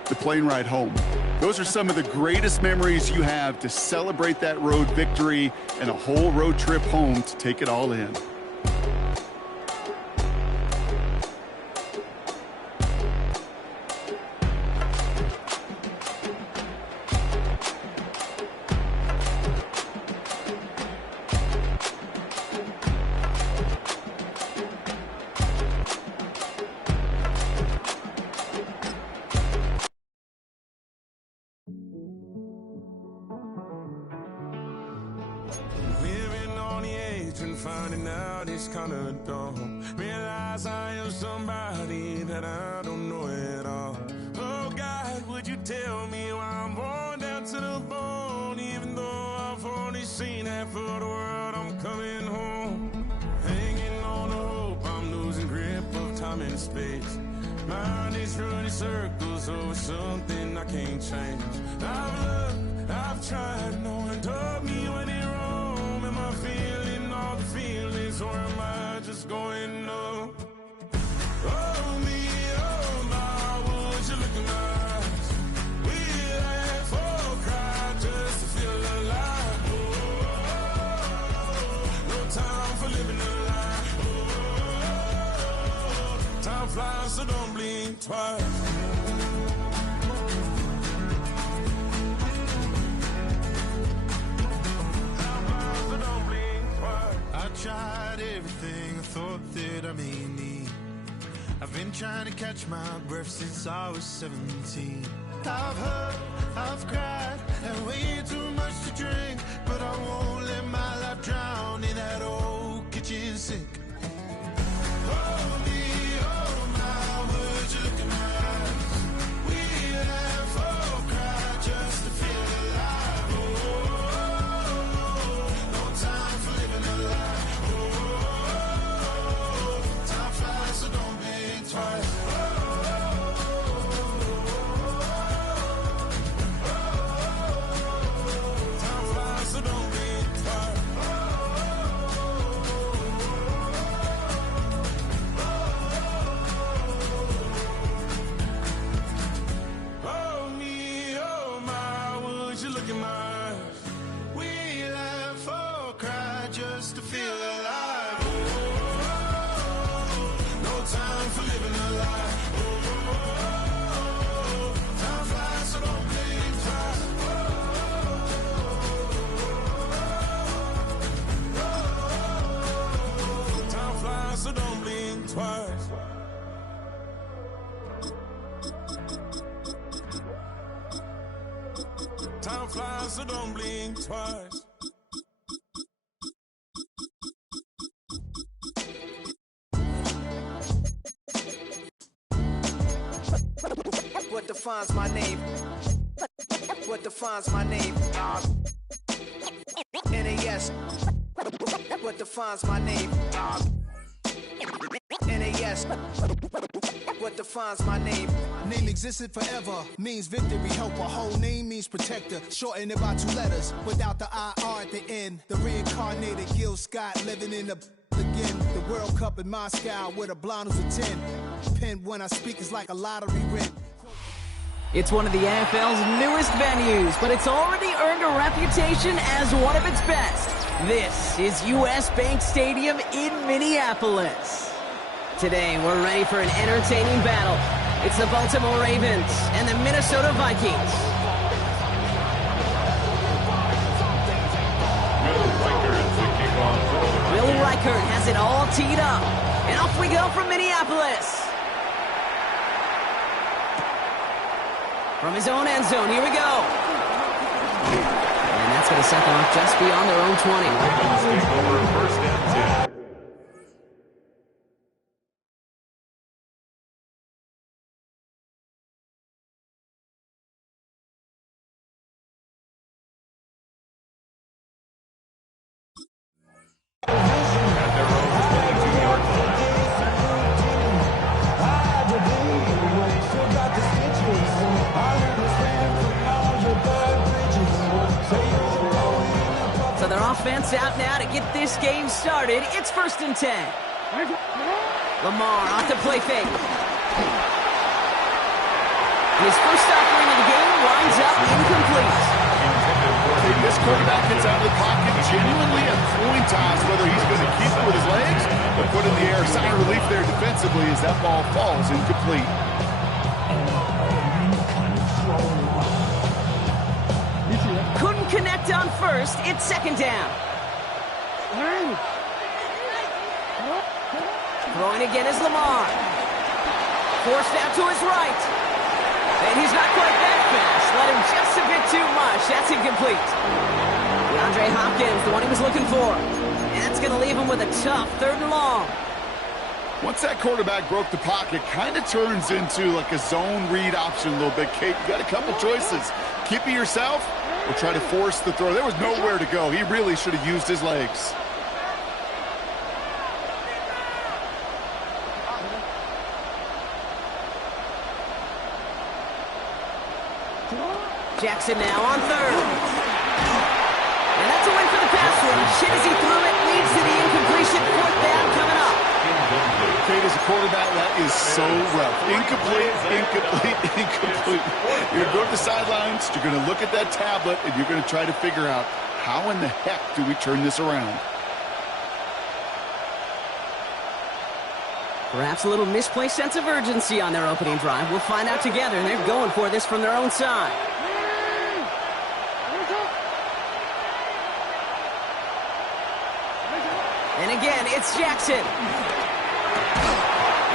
The plane ride home. Those are some of the greatest memories you have to celebrate that road victory and a whole road trip home to take it all in. Finding out it's kinda dumb. Realize I am somebody that I don't know at all. Oh God, would you tell me why I'm worn down to the bone? Even though I've only seen half of the world, I'm coming home. Hanging on to hope, I'm losing grip of time and space. Mind is running circles over something I can't change. I've looked, I've tried, no one told me when it wrong. Am I feeling all the feelings, or am I just going up? Oh me, oh my, would you look in my eyes? We laugh or cry just to feel alive. Oh, no time for living a lie. Oh, time flies, so don't blink twice. trying to catch my breath since I was 17. I've heard, I've cried, and way too much to drink, but I won't let my life drown in that old kitchen sink. Hold me, oh my, would you look in my eyes? We laugh or cry just to feel alive. Oh, no time for living a lie. Oh, time flies, so don't think twice. Just to feel alive. Oh, no time for living a lie. Oh, time flies, so don't think twice. Time flies, so don't blink twice. Time flies, so don't blink twice. What defines my name? What defines my name? NAS. What defines my name? NAS. What defines my name? Name existed forever, means victory, helper. Whole name means protector, shortened it by 2 letters, without the IR at the end. The reincarnated Gil Scott living in the again. The World Cup in Moscow with a blonde who's a 10. Pen when I speak is like a lottery rent. It's one of the NFL's newest venues, but it's already earned a reputation as one of its best. This is US Bank Stadium in Minneapolis. Today, we're ready for an entertaining battle. It's the Baltimore Ravens and the Minnesota Vikings. Will Reichert has it all teed up. And off we go from Minneapolis. From his own end zone, here we go. And that's going to set them off just beyond their own 20. First and 10. So their offense out now to get this game started. It's 1st and 10. Lamar off the play fake. And his first offering of the game winds up incomplete. This quarterback gets out of the pocket genuinely a coin toss whether he's going to keep it with his legs or put in the air. Sign of relief there defensively as that ball falls incomplete. Couldn't connect on first. It's 2nd down. Throwing again is Lamar. Forced out to his right. And he's not quite that fast. Let him just a bit too much. That's incomplete. DeAndre Hopkins, the one he was looking for. And that's going to leave him with a tough 3rd and long. Once that quarterback broke the pocket, kind of turns into like a zone read option a little bit. Kate, you got a couple choices. Keep it yourself or try to force the throw. There was nowhere to go. He really should have used his legs. Jackson now on 3rd. And that's a win for the pass rush. As he threw it, leads to the incompletion. 4th down coming up. Kate, as a quarterback, that is so rough. Incomplete, incomplete, incomplete. You're going to go to the sidelines, you're going to look at that tablet, and you're going to try to figure out how in the heck do we turn this around? Perhaps a little misplaced sense of urgency on their opening drive. We'll find out together, and they're going for this from their own side. And again, it's Jackson.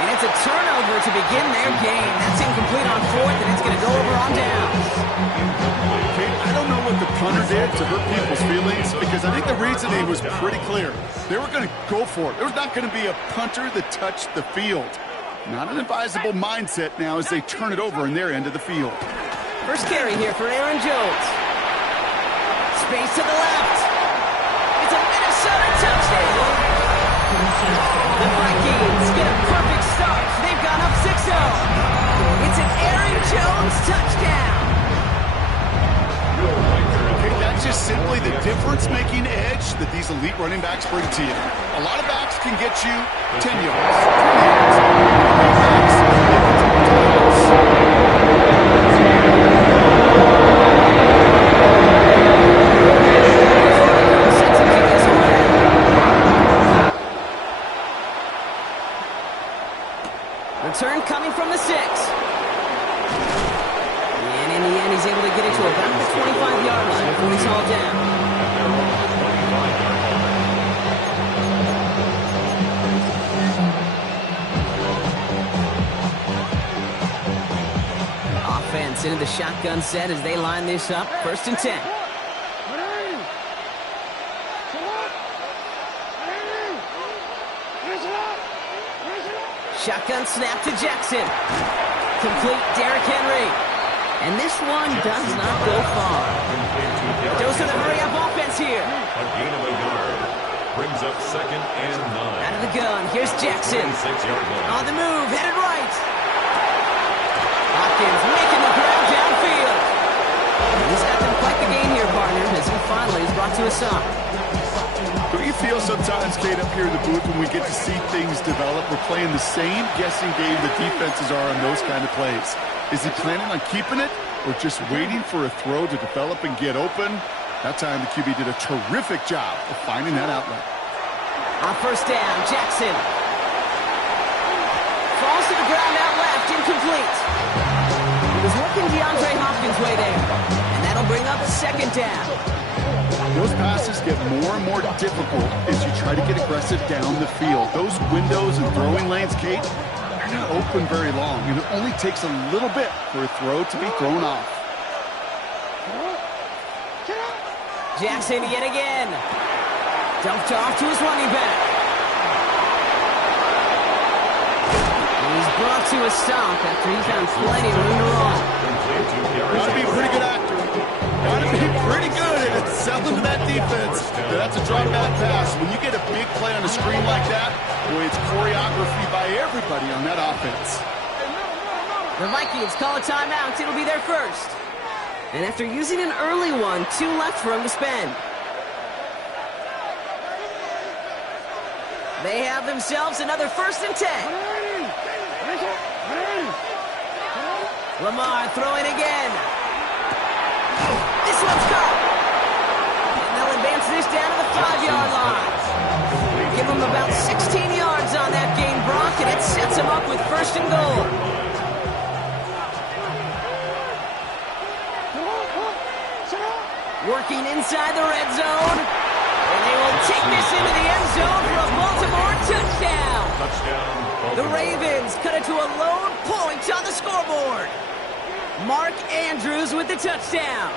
And it's It's a turnover to begin their game. That's incomplete on fourth, and it's going to go over on downs. I don't know what the punter did to hurt people's feelings, because I think the reasoning was pretty clear. They were going to go for it. There was not going to be a punter that touched the field. Not an advisable mindset now as they turn it over in their end of the field. First carry here for Aaron Jones. Space to the left. It's a Minnesota touchdown. The Vikings get a perfect start. They've gone up 6-0. It's an Aaron Jones touchdown. Okay, that's just simply the difference-making edge that these elite running backs bring to you. A lot of backs can get you 10 yards, 20 yards. Return coming from the 6. And in the end, he's able to get it to about the 25-yard line before he's hauled down. Offense into the shotgun set as they line this up. 1st and 10. Shotgun snap to Jackson. Complete Derrick Henry. And this one does not go far. Goes to the hurry-up offense here. A gain of a yard. Brings up 2nd and 9. Out of the gun. Here's Jackson. 6-yard line. On the move. Headed right. Hopkins making the grab downfield. He's got them quite the gain here, partner, as he finally is brought to a stop. Don't you feel sometimes, Kate, up here in the booth when we get to see things develop? We're playing the same guessing game the defenses are on those kind of plays. Is he planning on keeping it or just waiting for a throw to develop and get open? That time the QB did a terrific job of finding that outlet. On 1st down, Jackson. Falls to the ground out left, incomplete. He was working DeAndre Hopkins' way there. And that'll bring up 2nd down. Those passes get more and more difficult as you try to get aggressive down the field. Those windows and throwing lanes, Kate, they're not open very long, and it only takes a little bit for a throw to be thrown off. Jackson yet again. Dumped off to his running back. And he's brought to a stop after he found plenty of room to run. Gotta be a pretty good actor. Gotta be pretty good at selling to that defense. That's a drop back pass. When you get a big play on a screen like that, boy, it's choreography by everybody on that offense. The Vikings call a timeout. It'll be their first. And after using an early one, 2 left for him to spend. They have themselves another 1st and 10. Lamar throwing again. This one's caught. And they'll advance this down to the 5-yard line. Give them about 16 yards on that gain, Brock, and it sets them up with 1st and goal. Working inside the red zone. And they will take this into the end zone for a Baltimore touchdown. Touchdown. The Ravens cut it to a lone point on the scoreboard. Mark Andrews with the touchdown.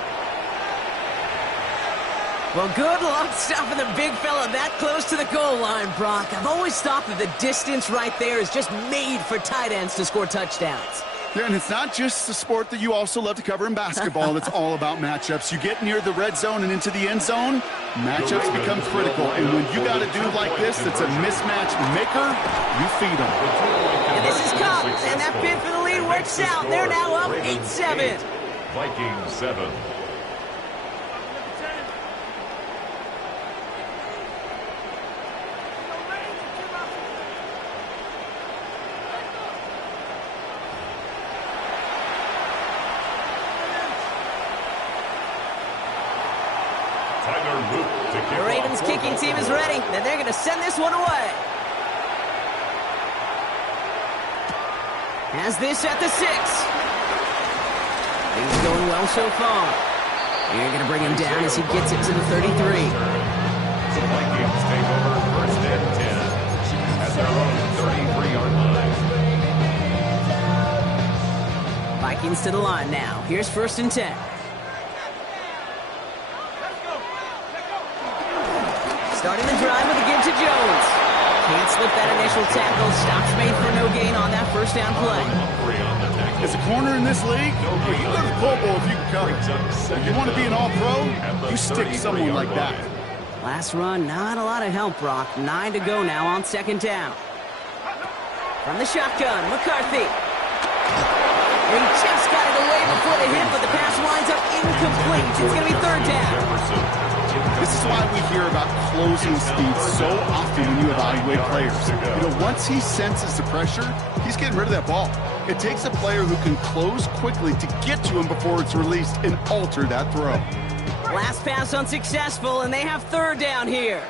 Well, good luck stopping the big fella that close to the goal line, Brock. I've always thought that the distance right there is just made for tight ends to score touchdowns. Yeah, and it's not just the sport that you also love to cover in basketball. It's all about matchups. You get near the red zone and into the end zone, matchups become critical. And when you got a dude like this that's a mismatch maker, you feed him. And this is Cup, and that bid for the lead works out. They're now up 8-7. Vikings 7. The Ravens kicking team is ready, and they're going to send this one away. Has this at the 6. Things going well so far. They're going to bring him down as he gets it to the 33. The Vikings take over 1st and 10 at their own 33-yard line. Vikings to the line now. Here's 1st and 10. Starting the drive with a give to Jones. Can't slip that initial tackle. Stops made for no gain on that 1st down play. As a corner in this league, you go to the Pro Bowl if you can cover. If you want to be an all-pro, you stick someone like that. Last run, not a lot of help, Brock. 9 to go now on 2nd down. From the shotgun, McCarthy. He just got it away before the hit, but the pass winds up incomplete. It's going to be 3rd down. This is why we hear about closing speed so often when you evaluate players. You know, once he senses the pressure, he's getting rid of that ball. It takes a player who can close quickly to get to him before it's released and alter that throw. Last pass unsuccessful, and they have 3rd down here.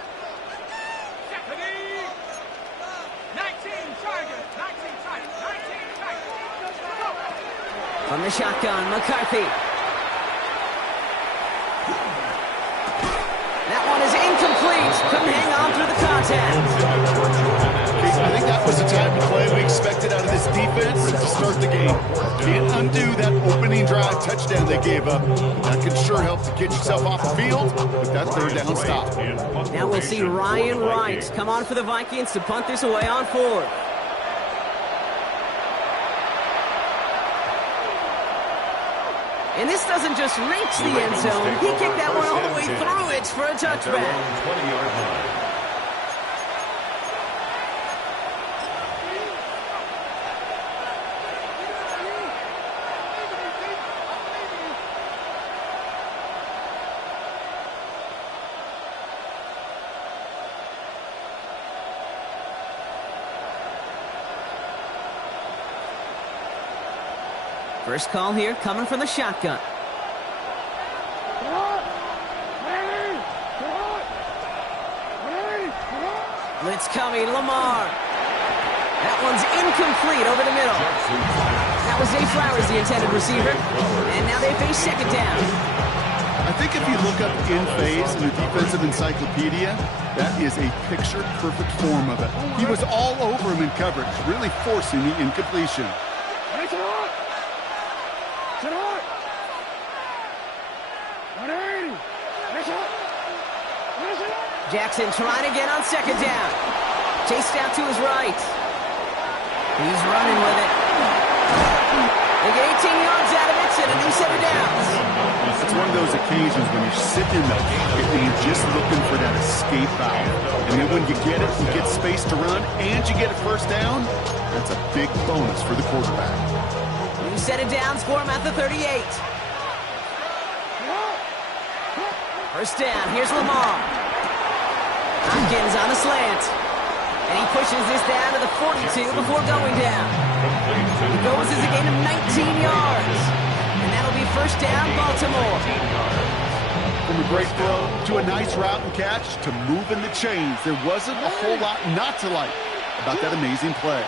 From the shotgun, McCarthy. That one is incomplete. Couldn't hang on through the contact. I think that was the type of play we expected out of this defense to start the game. Can't undo that opening drive touchdown they gave up. That can sure help to get yourself off the field with that 3rd down stop. Now we'll see Ryan Wright come on for the Vikings to punt this away on 4th. And this doesn't just reach the end zone. He kicked that one all the way through it for a touchback. First call here coming from the shotgun. Blitz coming, Lamar. That one's incomplete over the middle. That was Zay Flowers, the intended receiver. And now they face 2nd down. I think if you look up in phase in the defensive encyclopedia, that is a picture-perfect form of it. He was all over him in coverage, really forcing the incompletion. Jackson trying again on 2nd down. Chased out to his right. He's running with it. They get 18 yards out of it and a new set of downs. It's one of those occasions when you're sitting in the pocket and you're just looking for that escape valve. And then when you get it, you get space to run, and you get a 1st down, that's a big bonus for the quarterback. New set of downs for him at the 38. 1st down, here's Lamar. Hopkins on a slant. And he pushes this down to the 42 before going down. He goes as a gain of 19 yards. And that'll be 1st down, Baltimore. From a great throw to a nice route and catch to moving the chains, there wasn't a whole lot not to like about that amazing play.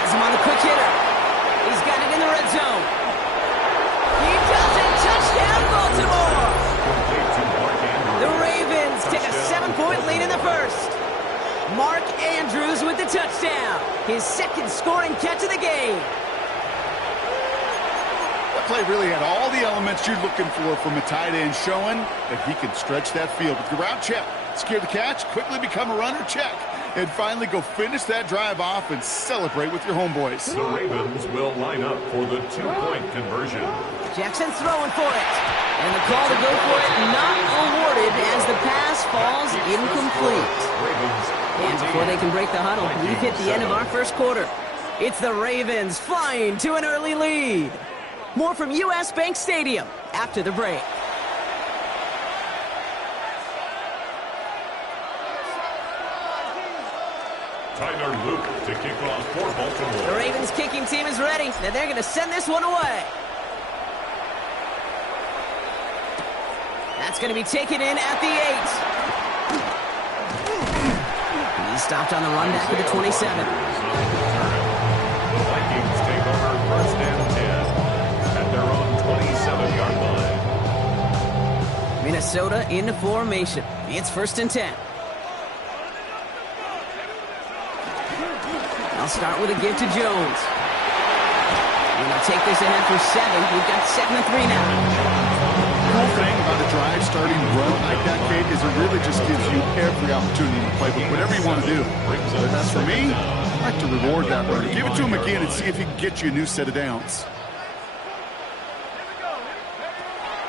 Has him on the quick hitter. He's got it in the red zone. He does it. Touchdown, Baltimore. The Ravens take a 7-point lead in the 1st. Mark Andrews with the touchdown. His 2nd scoring catch of the game. That play really had all the elements you're looking for from a tight end, showing that he can stretch that field with the route check, secure the catch, quickly become a runner check, and finally go finish that drive off and celebrate with your homeboys. The Ravens will line up for the 2-point conversion. Jackson's throwing for it. And the call to go for it not awarded as the pass falls incomplete. And before they can break the huddle, we've hit the end of our 1st quarter. It's the Ravens flying to an early lead. More from U.S. Bank Stadium after the break. Tyler Luke to kick off for Baltimore. The Ravens kicking team is ready, and they're going to send this one away. That's going to be taken in at the 8. He's stopped on the run back to the 27. The Vikings take over 1st and 10 at their own 27-yard line. Minnesota into formation. It's 1st and 10. I'll start with a give to Jones. They'll take this ahead for 7. We've got 7 and 3 now. The whole thing about a drive starting well like that, Kate, is it really just gives you every opportunity to play with whatever you want to do. But as for me, I like to reward that runner. Give it to him again and see if he can get you a new set of downs.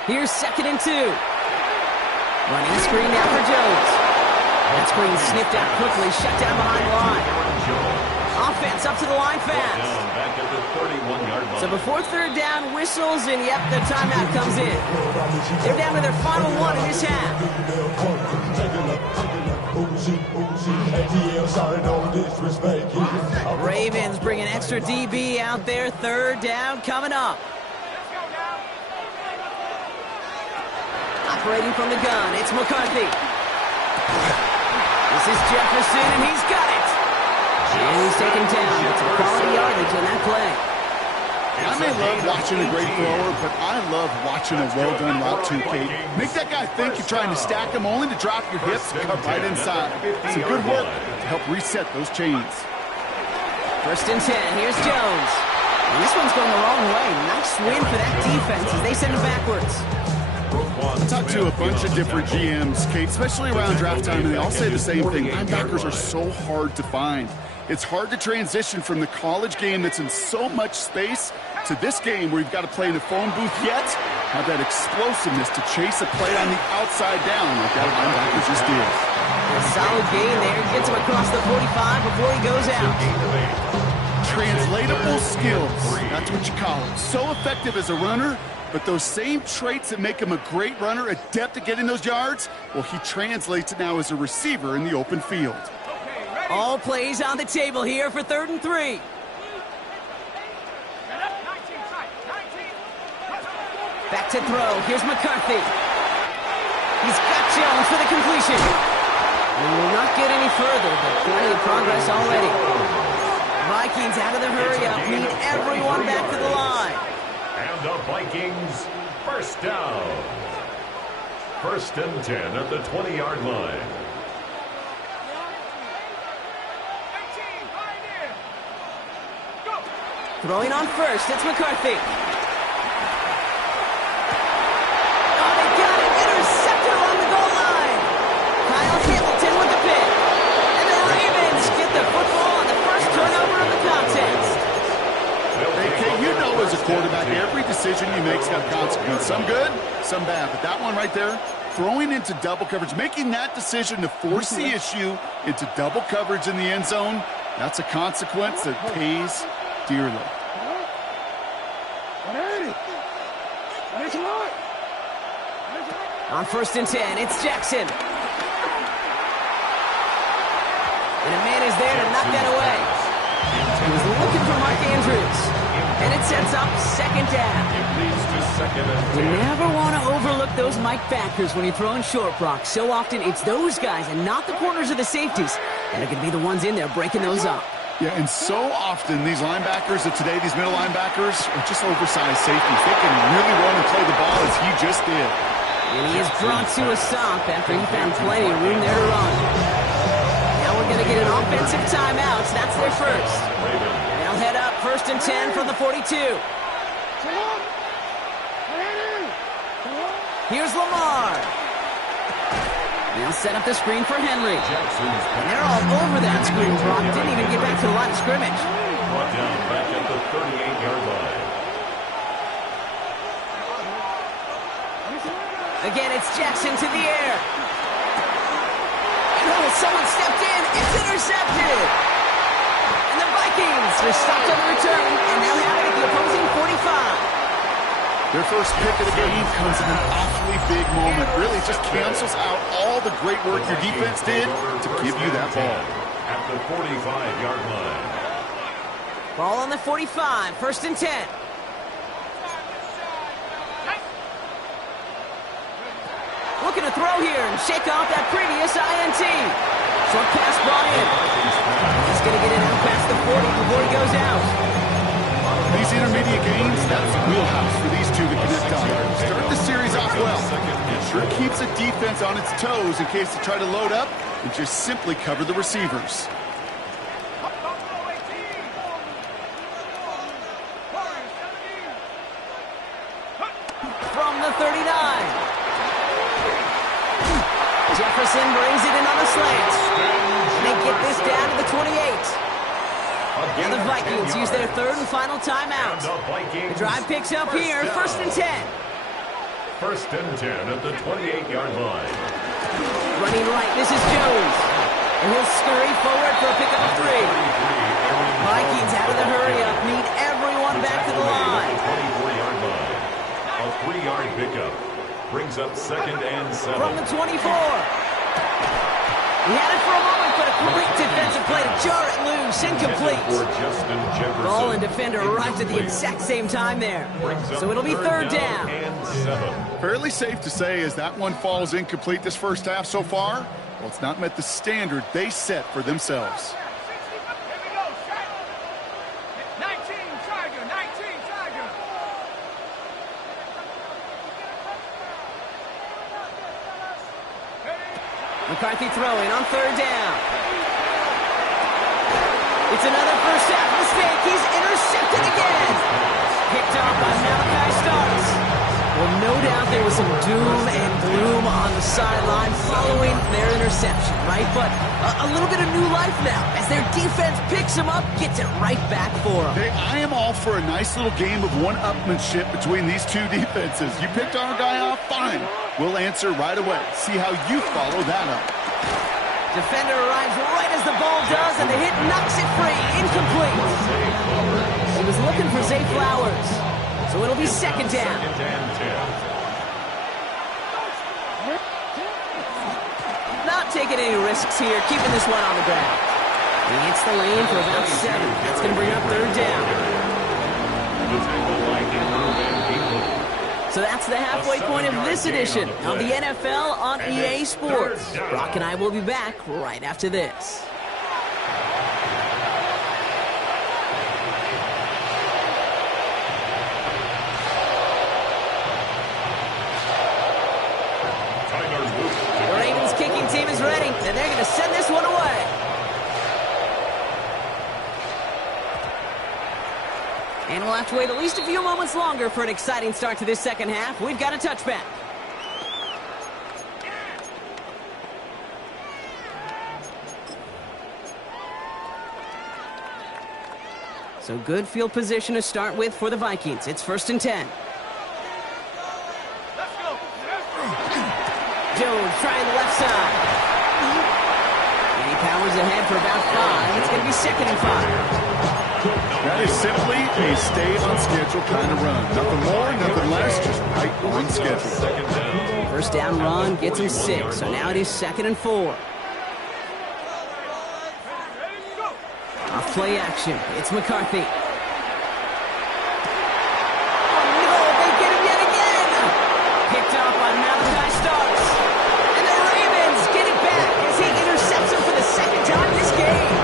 Here's 2nd and 2. Running a screen now for Jones. That screen snipped out quickly, shut down behind the line. Offense up to the line fast. So before 3rd down, whistles, and yep, the timeout comes in. They're down to their final 1 in this half. Ravens bring an extra DB out there. 3rd down coming up. Operating from the gun, it's McCarthy. This is Jefferson, and he's got it. And he's taken down. It's a quality yardage on that play. I may love watching a great thrower, but I love watching a well-done route too, Kate. Make that guy think you're trying to stack him only to drop your hips and cut right inside. Some good work to help reset those chains. 1st and 10. Here's Jones. And this one's going the wrong way. Nice win for that defense as they send him backwards. I talked to a bunch of different GMs, Kate, especially around draft time, and they all say the same thing. Linebackers are so hard to find. It's hard to transition from the college game that's in so much space to this game where you've got to play in a phone booth yet have that explosiveness to chase a play on the outside down like that linebacker just did. A solid gain there. Gets him across the 45 before he goes out. Translatable skills. That's what you call it. So effective as a runner, but those same traits that make him a great runner, adept at getting those yards, well, he translates it now as a receiver in the open field. All plays on the table here for 3rd and 3. Back to throw. Here's McCarthy. He's got Jones for the completion. And will not get any further, but plenty of progress already. Vikings out of the hurry-up. Need everyone back to the line. And the Vikings, 1st down. 1st and 10 at the 20-yard line. Throwing on 1st, it's McCarthy. Oh, they got it. Intercepted along the goal line. Kyle Hamilton with the pick. And the Ravens get the football on the first turnover of the contest. Hey, you know as a quarterback, every decision you make has got consequence. Some good, some bad. But that one right there, throwing into double coverage, making that decision to force the issue into double coverage in the end zone, that's a consequence that pays dearly. On 1st and 10, it's Jackson. And a man is there to knock that away. He was looking for Mark Andrews. And it sets up 2nd down. You never want to overlook those Mike backers when you're throwing short blocks. So often it's those guys and not the corners or the safeties that are going to be the ones in there breaking those up. Yeah, and so often these linebackers of today, these middle linebackers, are just oversized safeties. They can really run and play the ball as he just did. And he is brought to a stop after he found plenty of room there to run. Now we're going to get an offensive timeout. So that's their first. They'll head up 1st and 10 from the 42. Here's Lamar. They'll set up the screen for Henry. And they're all over that screen. Brock didn't even get back to the line of scrimmage. Brought down back at the 38-yard line. Again, it's Jackson to the air. And oh, someone stepped in. It's intercepted. And the Vikings are stopped on the return, and they'll have it at the opposing 45. Their first pick of the game comes in an awfully big moment. Really just cancels out all the great work your defense did to give you that ball. At the 45-yard line. Ball on the 45, 1st and 10. Looking to throw here and shake off that previous INT. Short pass brought in. He's going to get it out past the 40 before he goes out. These intermediate gains, that's the wheelhouse for these two to connect on. Start the series off well. It sure keeps the defense on its toes in case they try to load up and just simply cover the receivers. the 39. Jefferson brings it in on the slant. They get this down to the 28. And the Vikings use their third and final timeout. The drive picks up here, 1st and 10. 1st and 10 at the 28-yard line. Running right, this is Jones. And he'll scurry forward for a pickup of 3. Vikings out of the hurry-up, need everyone back to the line. 24-yard line. A 3-yard pickup brings up 2nd and 7. From the 24. He had it for a moment, but a quick defensive play to jar it loose, incomplete. Ball and defender arrived at the exact same time there. So it'll be 3rd down. Fairly safe to say as that one falls incomplete this first half so far, well, it's not met the standard they set for themselves. McCarthy throwing on 3rd down. It's another first half mistake. He's intercepted again. Picked off by Malachi Starks. Well, no doubt there was some doom and gloom on the sideline following their interception, right? But a little bit of new life now as their defense picks him up, gets it right back for him. Hey, I am all for a nice little game of one-upmanship between these two defenses. You picked our guy off, fine. We'll answer right away. See how you follow that up. Defender arrives right as the ball does, and the hit knocks it free. Incomplete. He was looking for Zay Flowers. So it'll be 2nd down. Not taking any risks here, keeping this one on the ground. He hits the lane for about 7. That's going to bring up 3rd down. So that's the halfway point of this edition of the NFL on EA Sports. Brock and I will be back right after this. The Ravens kicking team is ready, and they're going to send this one away. And we'll have to wait at least a few moments longer for an exciting start to this second half. We've got a touchback. So good field position to start with for the Vikings. It's 1st and 10. Jones trying the left side. And he powers ahead for about 5. It's going to be 2nd and 5. That is simply a stay-on-schedule kind of run. Nothing more, nothing less, just right on schedule. 1st down run gets him 6, so now it is 2nd and 4. Off play action, it's McCarthy. Oh no, they get him yet again! Picked off by Malachi Starks. And the Ravens get it back as he intercepts him for the 2nd time this game.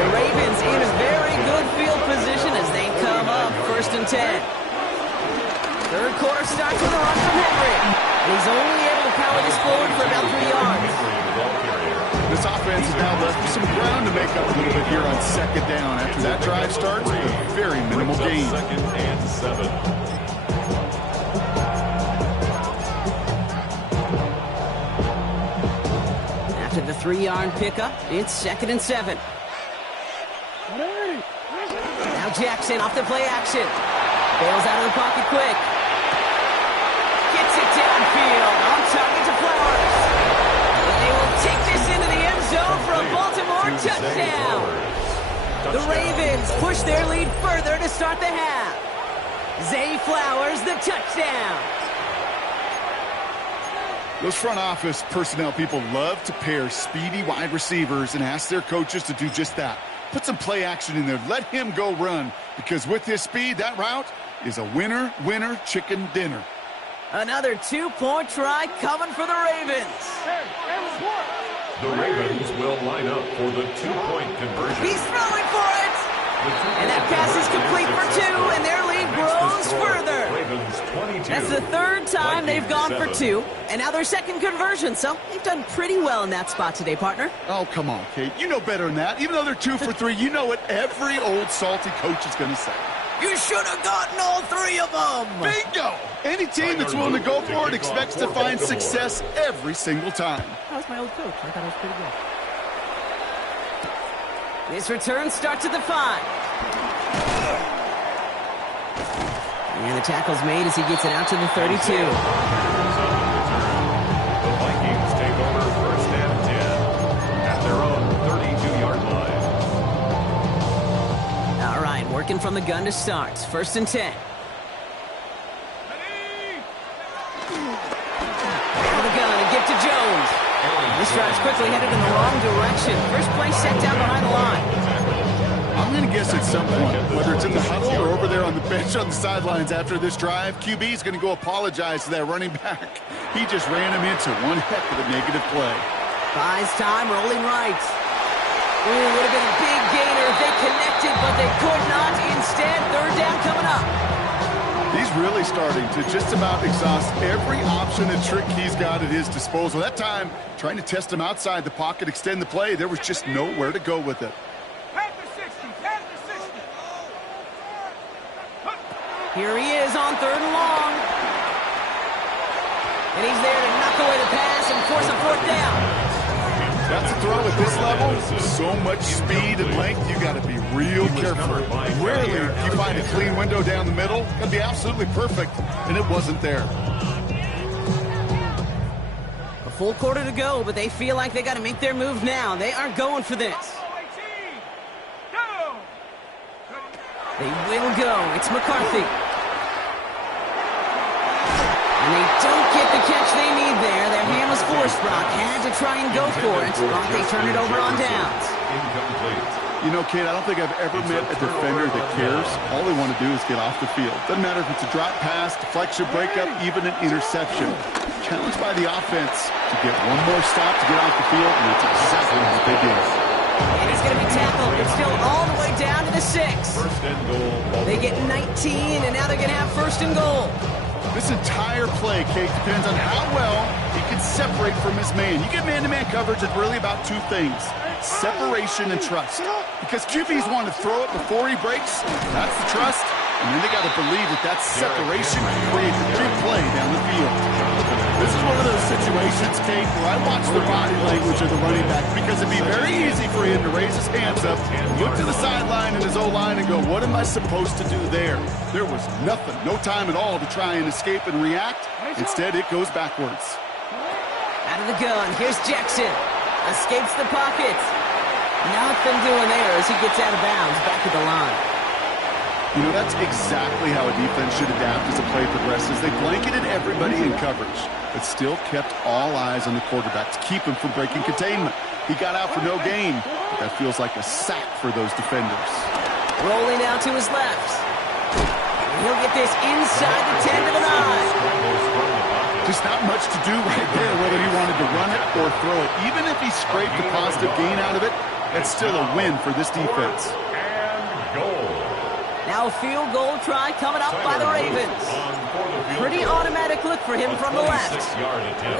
The Ravens in a very good field position as they come up 1st and 10. 3rd quarter starts with a run from Henry. And he's only able to power this forward for about 3 yards. This offense is now left with some ground to make up a little bit here on 2nd down. After that drive starts with a very minimal gain. 2nd and 7. After the 3-yard pickup, it's 2nd and 7. Now Jackson off the play action. Bails out of the pocket quick. Gets it downfield. On target to Flowers. And they will take this into the end zone for a Baltimore touchdown. The Ravens push their lead further to start the half. Zay Flowers, the touchdown. Those front office personnel people love to pair speedy wide receivers and ask their coaches to do just that. Put some play action in there. Let him go run. Because with his speed, that route is a winner, winner, chicken dinner. Another 2-point try coming for the Ravens. The Ravens will line up for the 2-point conversion. He's throwing for it. And that pass is complete for 2, and their lead grows further. That's the 3rd time they've gone for 2, and now their 2nd conversion, so they've done pretty well in that spot today, partner. Oh, come on, Kate. You know better than that. Even though they're 2 for 3, you know what every old salty coach is going to say. You should have gotten all three of them. Bingo! Any team that's willing to go for it expects to find success every single time. That was my old coach. I thought it was pretty good. This return starts at the 5. And the tackle's made as he gets it out to the 32. The Vikings take over 1st and 10 at their own 32-yard line. All right, working from the gun to start. 1st and 10. Out of the gun and give to Jones. This drive's quickly headed in the wrong direction. First play set down behind the line. I'm going to guess at some point, whether it's in the huddle or over there on the bench on the sidelines after this drive, QB is going to go apologize to that running back. He just ran him into one heck of a negative play. Buys time, rolling right. Ooh, would have been a big gainer if they connected, but they could not. Instead, 3rd down coming up. He's really starting to just about exhaust every option and trick he's got at his disposal. That time, trying to test him outside the pocket, extend the play, there was just nowhere to go with it. Here he is on 3rd and long. And he's there to knock away the pass and force a 4th down. That's a throw at this level. So much speed and length, you got to be real careful. Rarely you find a clean window down the middle. Got to be absolutely perfect, and it wasn't there. A full quarter to go, but they feel like they got to make their move now. They are going for this. They will go. It's McCarthy. And they don't get the catch they need there. Their hand was forced. Brock had to try and go for it. Brock, they turn it over on downs. You know, Kate, I don't think I've ever met a defender that cares. All they want to do is get off the field. Doesn't matter if it's a drop pass, deflection, breakup, even an interception. Challenged by the offense to get one more stop to get off the field, and that's exactly what they did. And he's going to be tackled. It's still all the way down to the 6. They get 19, and now they're going to have 1st and goal. This entire play, Kate, depends on how well he can separate from his man. You get man-to-man coverage, it's really about 2 things. Separation and trust. Because QBs want to throw it before he breaks. That's the trust. And then they got to believe that separation creates a big play down the field. This is one of those situations, Kate, where I watch the body language of the running back because it'd be very easy for him to raise his hands up, look to the sideline in his O-line and go, what am I supposed to do there? There was nothing, no time at all to try and escape and react. Instead, it goes backwards. Out of the gun, here's Jackson. Escapes the pocket. Nothing doing there as he gets out of bounds back at the line. You know, that's exactly how a defense should adapt as the play progresses. They blanketed everybody in coverage, but still kept all eyes on the quarterback to keep him from breaking containment. He got out for no gain, but that feels like a sack for those defenders. Rolling out to his left. He'll get this inside the 10 to the 9. Just not much to do right there, whether he wanted to run it or throw it. Even if he scraped a positive gain out of it, that's still a win for this defense. And goal. Now a field goal try coming up by the Ravens. Pretty automatic look for him from the left.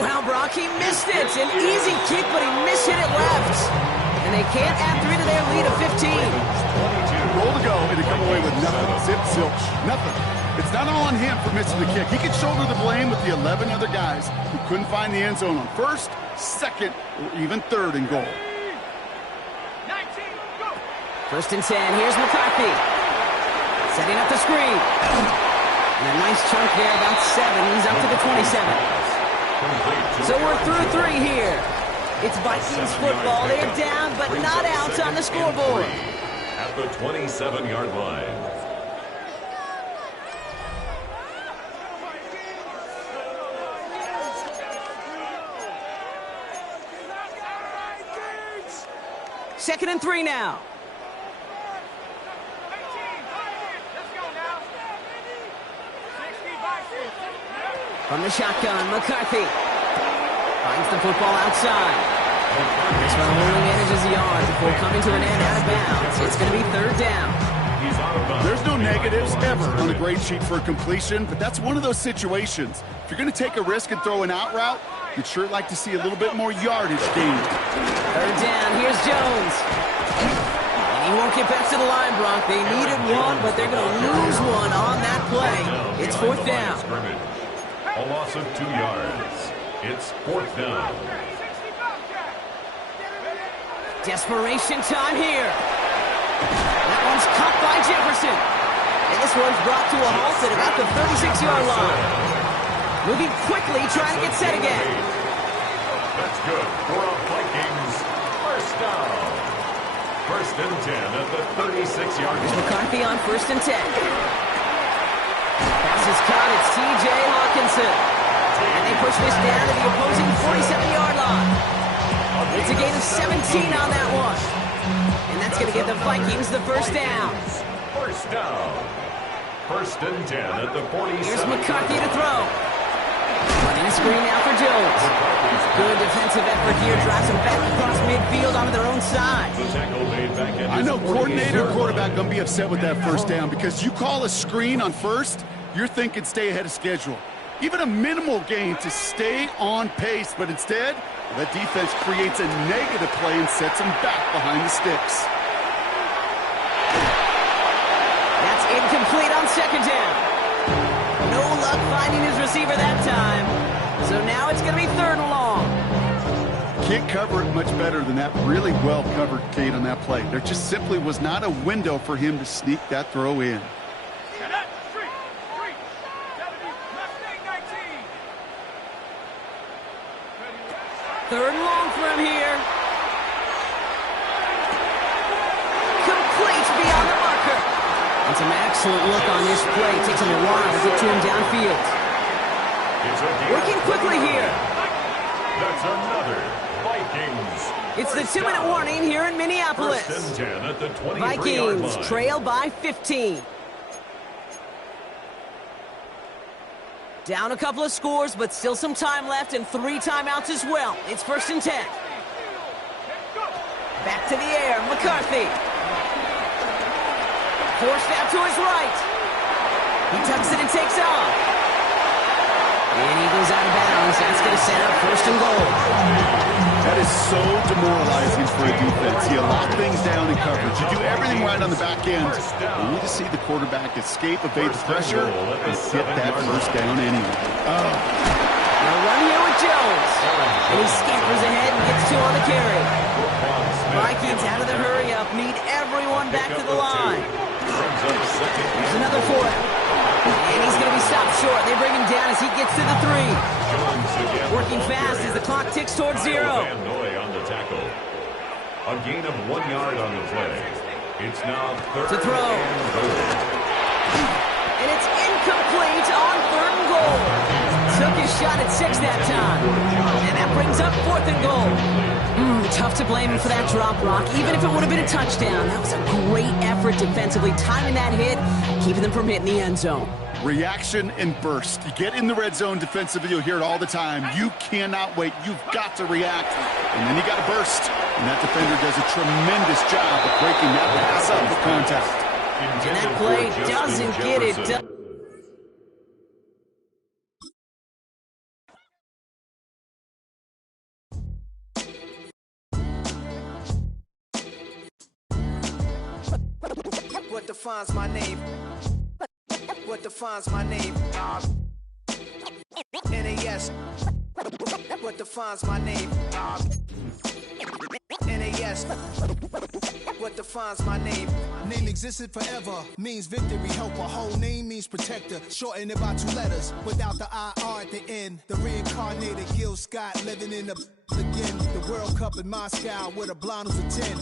Wow, Brock, he missed it. An easy kick, but he mishit it left. And they can't add 3 to their lead of 15. Goal to go, and they come away with nothing. Zip, zilch, nothing. It's not all on him for missing the kick. He could shoulder the blame with the 11 other guys who couldn't find the end zone on 1st, 2nd, or even 3rd and goal. 1st and 10, here's McCarthy. Setting up the screen. And a nice chunk there, about 7. He's up to the 27. So we're through 3 here. It's Vikings football. They're down, but not out on the scoreboard. At the 27-yard line. Second and 3 now. From the shotgun, McCarthy finds the football outside. This one only manages a yard before coming to an end out of bounds. It's going to be 3rd down. There's no negatives ever on the grade sheet for a completion, but that's one of those situations. If you're going to take a risk and throw an out route, you'd sure like to see a little bit more yardage gained. 3rd down, here's Jones. And he He won't get back to the line, Brock. They needed one, but they're going to lose one on that play. It's fourth down. A loss of 2 yards. It's fourth down. Desperation time here. That one's caught by Jefferson. And this one's brought to a halt at about the 36-yard line. Moving quickly, trying to get set again. That's good for a Vikings first down. First and 10 at the 36-yard line. McCarthy on first and 10. Pass is caught. It's T.J. Hawkinson. And they push this down to the opposing 47-yard line. It's a gain of 17 on that one. And that's going to give the Vikings the first down. First down. First and 10 at the 47. Here's McCarthy to throw. Running a screen now for Jones. Good defensive effort here. Drives them back across midfield onto their own side. I know coordinator and quarterback going to be upset with that first down because you call a screen on first, you're thinking stay ahead of schedule. Even a minimal gain to stay on pace, but instead, the defense creates a negative play and sets them back behind the sticks. That's incomplete on second down. No luck finding his receiver that time. So now it's going to be third and long. Can't cover it much better than that. Really well covered, Kate, on that play. There just simply was not a window for him to sneak that throw in. Third and long for him here. Complete beyond the marker. And some excellent look on this play. It takes him a while to get to him downfield. Working quickly here. That's another Vikings. It's the 2-minute warning here in Minneapolis. First and 10 at the 23-yard Vikings line. trail by 15. Down a couple of scores, but still some time left and 3 timeouts as well. It's first and 10. Back to the air, McCarthy. Forced out to his right. He tucks it and takes off. And he goes out of bounds. That's going to set up first and goal. That is so demoralizing for a defense. You lock things down in coverage. You do everything right on the back end. You need to see the quarterback escape, evade the pressure, and get that first down anyway. Oh. Now run here with Jones. And he scampers ahead and gets 2 on the carry. Vikings out of the hurry-up. Need everyone back to the line. There's another for him. And he's going to be stopped short. They bring him down as he gets to the 3. Working fast as the clock ticks towards 0. On the tackle. A gain of 1 yard on the play. It's now third to throw. And it's incomplete on third and goal. Took his shot at 6 that time. And that brings up fourth and goal. Tough to blame him for that drop, Rock. Even if it would have been a touchdown, that was a great effort defensively, timing that hit, keeping them from hitting the end zone. Reaction and burst. You get in the red zone defensively, you'll hear it all the time. You cannot wait. You've got to react. And then you got to burst. And that defender does a tremendous job of breaking that pass up with contact. And that play doesn't get it done. What defines my name? What defines my name? NAS. What defines my name? NAS. What defines my name? Name existed forever, means victory, helper. Whole name means protector, shortened it by 2 letters, without the IR at the end. The reincarnated Gil Scott, living in the again. The World Cup in Moscow, with a blonde who's a 10.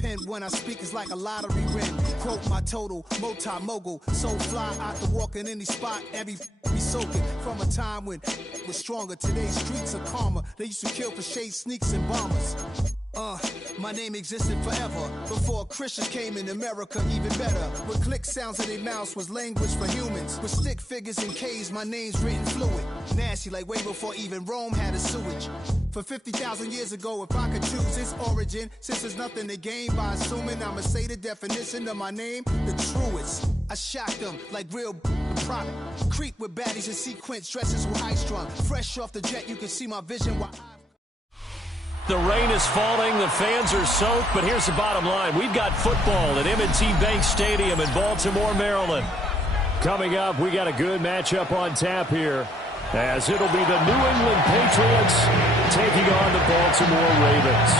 Pen when I speak is like a lottery win. Quote my total, multi-mogul, so fly out to walk in any spot, every be soaking. From a time when it was stronger, today's streets are calmer. They used to kill for shade sneaks and bombers. My name existed forever before Christians came in America, even better. With click sounds in their mouths was language for humans. With stick figures and K's, my name's written fluid. Nasty like way before even Rome had a sewage. For 50,000 years ago, if I could choose its origin, since there's nothing to gain by assuming I'ma say the definition of my name, the truest. I shocked them like real product. Creep with baddies in sequence, dresses with high strung. Fresh off the jet, you can see my vision while The rain is falling, the fans are soaked, but here's the bottom line. We've got football at M&T Bank Stadium in Baltimore, Maryland. Coming up, we got a good matchup on tap here, as it'll be the New England Patriots taking on the Baltimore Ravens.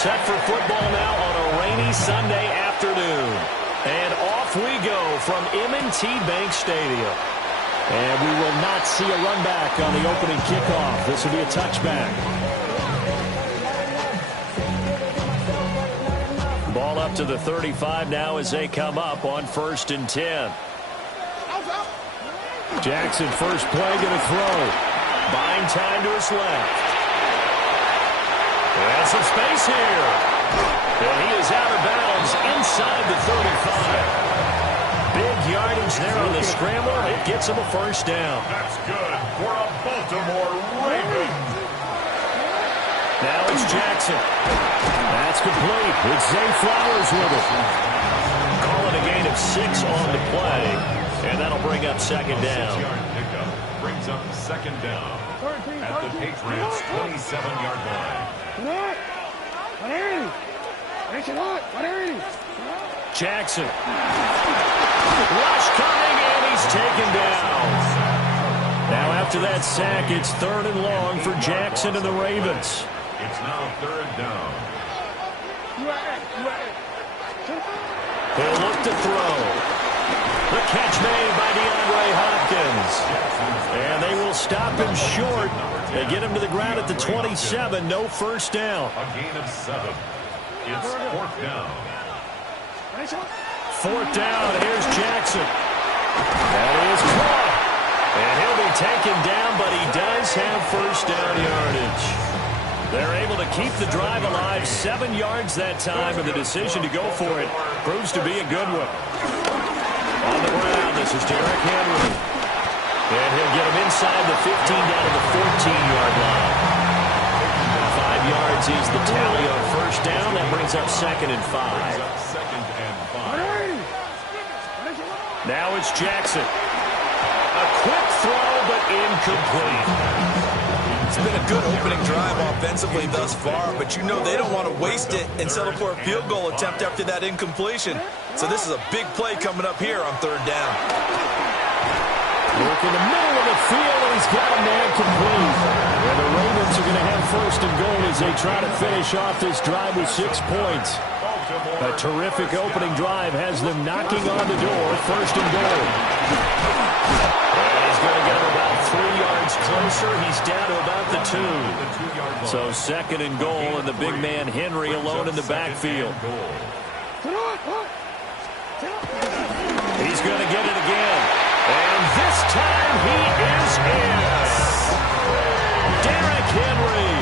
Set for football now on a rainy Sunday afternoon. And off we go from M&T Bank Stadium. And we will not see a run back on the opening kickoff. This will be a touchback. Ball up to the 35 now as they come up on 1st and 10. Jackson first play going to throw. Buying time to his left. There's some space here. And he is out of bounds inside the 35. Big yardage there on the scramble. It gets him a first down. That's good for a Baltimore Ravens. Now it's Jackson. That's complete with Zay Flowers with it. Call it a gain of 6 on the play. And that'll bring up second down. 6-yard pickup brings up second down at the Patriots' 27-yard line. Jackson. Rush coming, and he's taken down. Now after that sack, it's 3rd and long for Jackson and the Ravens. It's now 3rd down. He'll look to throw. The catch made by DeAndre Hopkins. And they will stop him short. They get him to the ground at the 27. No first down. A gain of 7. It's 4th down. 4th down. Here's Jackson. That is caught. And he'll be taken down, but he does have first down yardage. They're able to keep the drive alive. 7 yards that time, and the decision to go for it proves to be a good one. On the ground, this is Derrick Henry. And he'll get him inside the 15 down to the 14-yard line. 5 yards is the tally on first down. That brings up 2nd and 5. Now it's Jackson. A quick throw, but incomplete. It's been a good opening drive offensively thus far, but you know they don't want to waste it and settle for a field goal attempt after that incompletion. So this is a big play coming up here on 3rd down. Look in the middle of the field, and he's got a man complete. And the Ravens are going to have 1st and goal as they try to finish off this drive with 6 points. A terrific opening drive has them knocking on the door. 1st and goal. And he's going to get him about 3 yards closer. He's down to about the 2. So 2nd and goal, and the big man Henry alone in the backfield. He's going to get it again. And this time he is in. Derrick Henry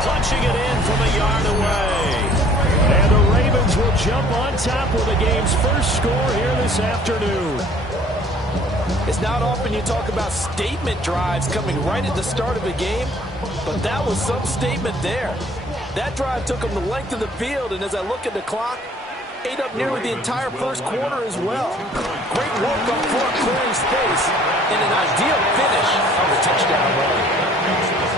punching it in from a yard away. And the Ravens will jump on top with the game's first score here this afternoon. It's not often you talk about statement drives coming right at the start of a game, but that was some statement there. That drive took them the length of the field, and as I look at the clock, ate up nearly the entire first quarter as well. Great work up front, clearing space, and an ideal finish of a touchdown run.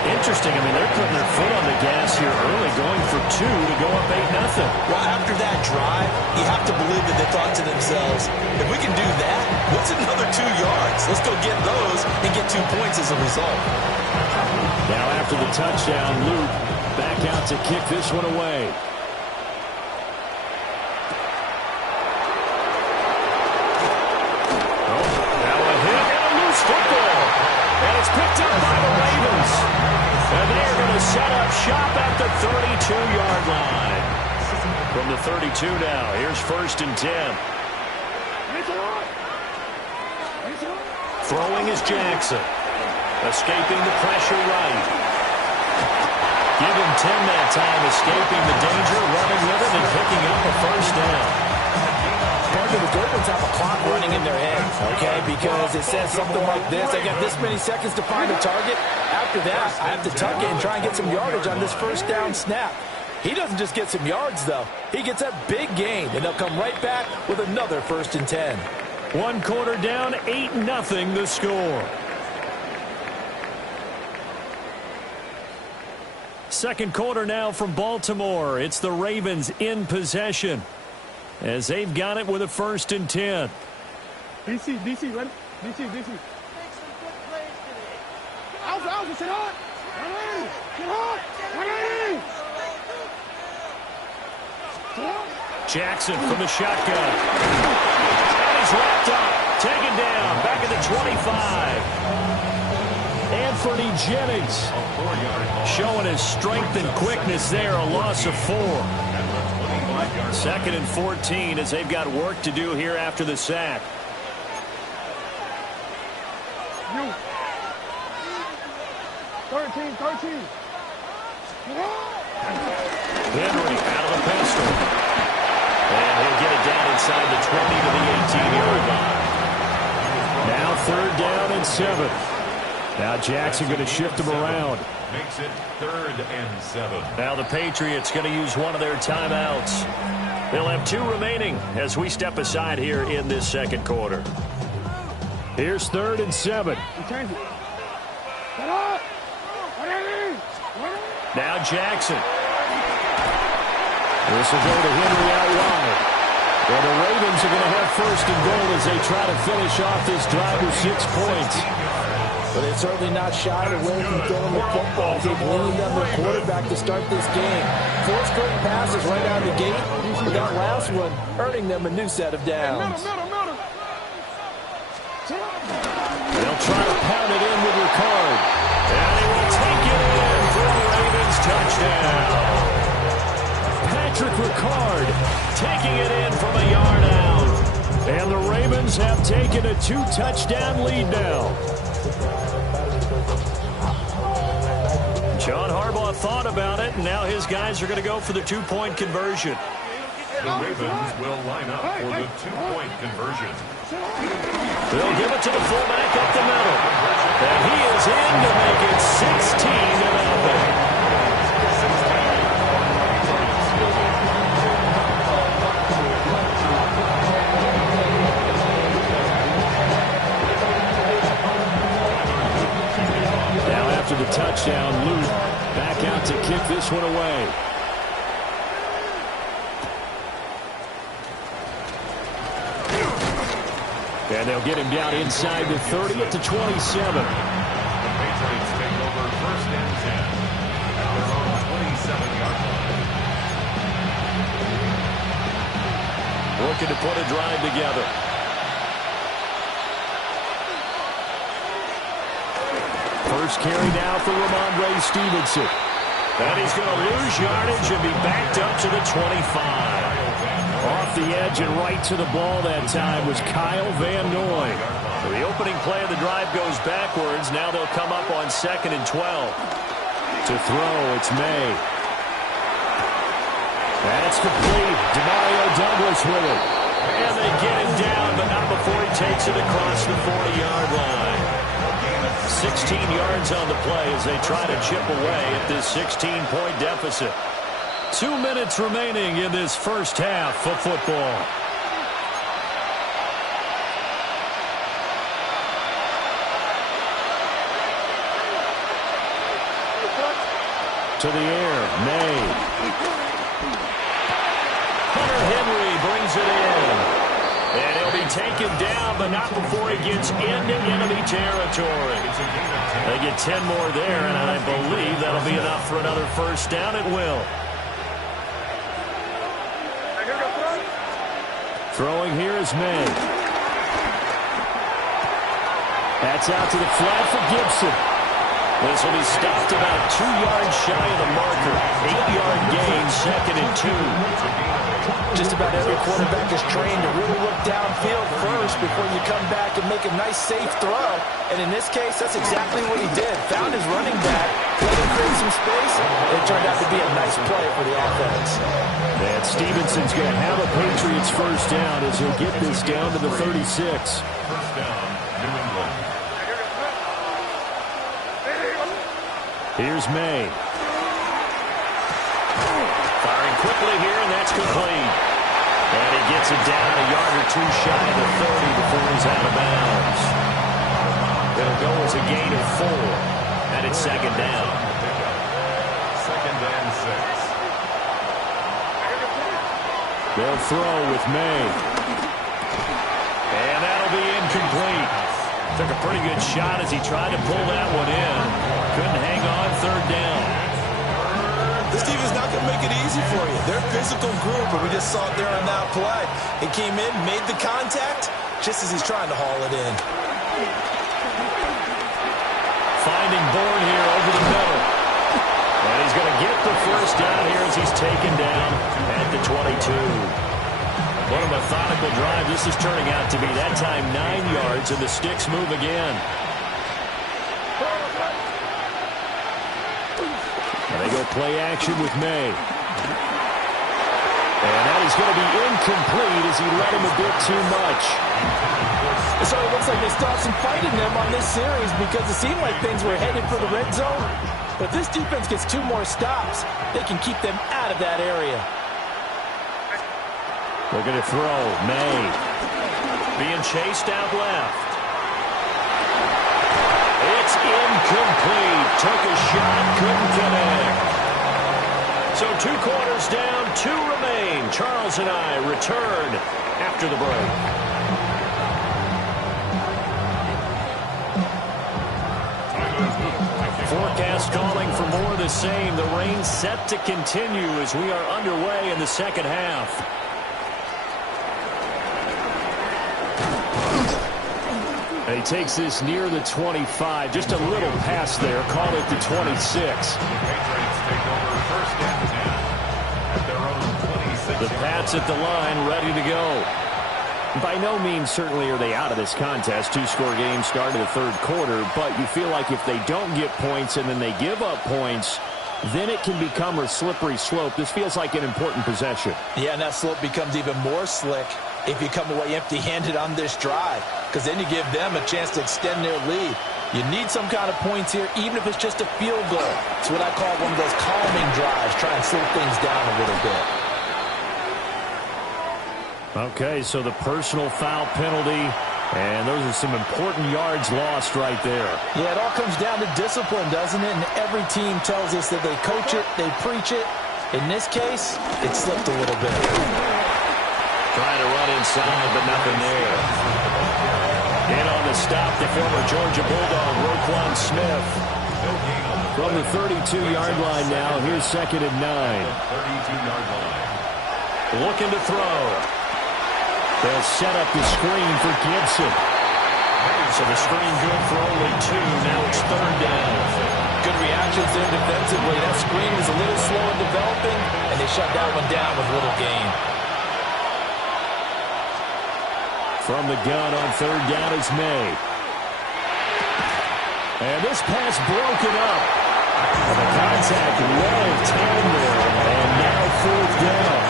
Interesting. I mean, they're putting their foot on the gas here early, going for 2 to go up 8-0. Well, after that drive, you have to believe that they thought to themselves, if we can do that, what's another 2 yards? Let's go get those and get 2 points as a result. Now after the touchdown, Luke back out to kick this one away. Football, and it's picked up by the Ravens. And they are going to set up shop at the 32-yard line. From the 32 now, here's 1st and 10. Throwing is Jackson. Escaping the pressure right. Give him 10 that time, escaping the danger, running with it, and picking up a first down. The Dolphins have a clock running in their head, okay, because it says something like this. I got this many seconds to find a target. After that, I have to tuck it and try and get some yardage on this first down snap. He doesn't just get some yards, though. He gets a big gain, and they'll come right back with another 1st and 10. One quarter down, 8-0 the score. Second quarter now from Baltimore. It's the Ravens in possession as they've got it with a 1st and 10. DC, ready? DC. Alpha, sit hard. Get hard. Jackson from the shotgun. And he's wrapped up. Taken down. Back at the 25. Anthony Jennings showing his strength and quickness there. A loss of 4. 2nd and 14 as they've got work to do here after the sack. You. 13. Henry out of the pistol. And he'll get it down inside the 20 to the 18-yard line. Now 3rd down and 7. Now Jackson going to shift him around. Makes it 3rd and 7. Now the Patriots going to use one of their timeouts. They'll have 2 remaining as we step aside here in this second quarter. Here's 3rd and 7. Now Jackson. This will go to Henry out wide. Well, the Ravens are going to have 1st and goal as they try to finish off this drive with 6 points. But they're certainly not shied away from throwing the football. They've leaned on their quarterback to start this game. 4 straight passes right out of the gate, but that last one earning them a new set of downs. They'll try to pound it in with Ricard. And he will take it in for a Ravens touchdown. Patrick Ricard taking it in from a yard out. And the Ravens have taken a 2-touchdown lead now. John Harbaugh thought about it, and now his guys are going to go for the 2-point conversion. The Ravens will line up for the 2-point conversion. They'll give it to the fullback up the middle. And he is in to make it 16-0. After the touchdown, Luke back out to kick this one away. And they'll get him down inside the 30 at the 27. The Patriots take over 1st and 10 at their own 27-yard line. Looking to put a drive together. First carry now for Ramondre Stevenson. And he's going to lose yardage and be backed up to the 25. Off the edge and right to the ball that time was Kyle Van Noy. So the opening play of the drive goes backwards. Now they'll come up on 2nd and 12. To throw, it's May. That's complete. Demario Douglas with it. And they get him down, but not before he takes it across the 40-yard line. 16 yards on the play as they try to chip away at this 16-point deficit. 2 minutes remaining in this first half of football. To the air, May. Hunter Henry brings it in. And he'll be taken down, but not before he gets into enemy territory. They get 10 more there, and I believe that'll be enough for another first down. It will. Throwing here is May. That's out to the flat for Gibson. This will be stopped about 2 yards shy of the marker. 8-yard gain, 2nd and 2. Just about every quarterback is trained to really look downfield first before you come back and make a nice, safe throw. And in this case, that's exactly what he did. Found his running back, let him create some space, and it turned out to be a nice play for the offense. And Stevenson's going to have a Patriots first down as he'll get this down to the 36. First down, New England. Here's May. Firing quickly here, and that's complete. And he gets it down a yard or two shy of the 30 before he's out of bounds. It'll go as a gain of 4, and it's second down. Second and 6. They'll throw with May. And that'll be incomplete. Took a pretty good shot as he tried to pull that one in. Couldn't hang on, third down. This defense not going to make it easy for you. They're a physical group, and we just saw it there on that play. He came in, made the contact, just as he's trying to haul it in. Finding Bourne here over the middle. And he's going to get the first down here as he's taken down at the 22. What a methodical drive this is turning out to be. That time 9 yards, and the sticks move again. And they go play action with May. And that is going to be incomplete as he let him a bit too much. So it looks like they stopped some fight in them on this series because it seemed like things were headed for the red zone. But if this defense gets 2 more stops, they can keep them out of that area. They're going to throw. May being chased out left. It's incomplete. Took a shot, couldn't connect. So 2 quarters down, 2 remain. Charles and I return after the break. Forecast calling for more of the same. The rain set to continue as we are underway in the second half. And he takes this near the 25. Just a little pass there. Call it the 26. The Patriots take over first and 10 at their own 26. The Pats at the line, ready to go. By no means certainly are they out of this contest. 2-score game started the third quarter, but you feel like if they don't get points and then they give up points, then it can become a slippery slope. This feels like an important possession. Yeah, and that slope becomes even more slick if you come away empty-handed on this drive, because then you give them a chance to extend their lead. You need some kind of points here, even if it's just a field goal. It's what I call one of those calming drives, try and slow things down a little bit. Okay, so the personal foul penalty, and those are some important yards lost right there. Yeah, it all comes down to discipline, doesn't it? And every team tells us that they coach it, they preach it. In this case, it slipped a little bit. Trying to run inside, but nothing there. In on the stop, the former Georgia Bulldog, Roquan Smith. From the 32-yard line now, here's second and 9. 32-yard line. Looking to throw. They'll set up the screen for Gibson. So the screen good for only 2. Now it's third down. Good reactions there defensively. That screen was a little slow in developing, and they shut that one down with little gain. From the gun on third down is May. And this pass broken up. The contact well of 10 there, and now fourth down.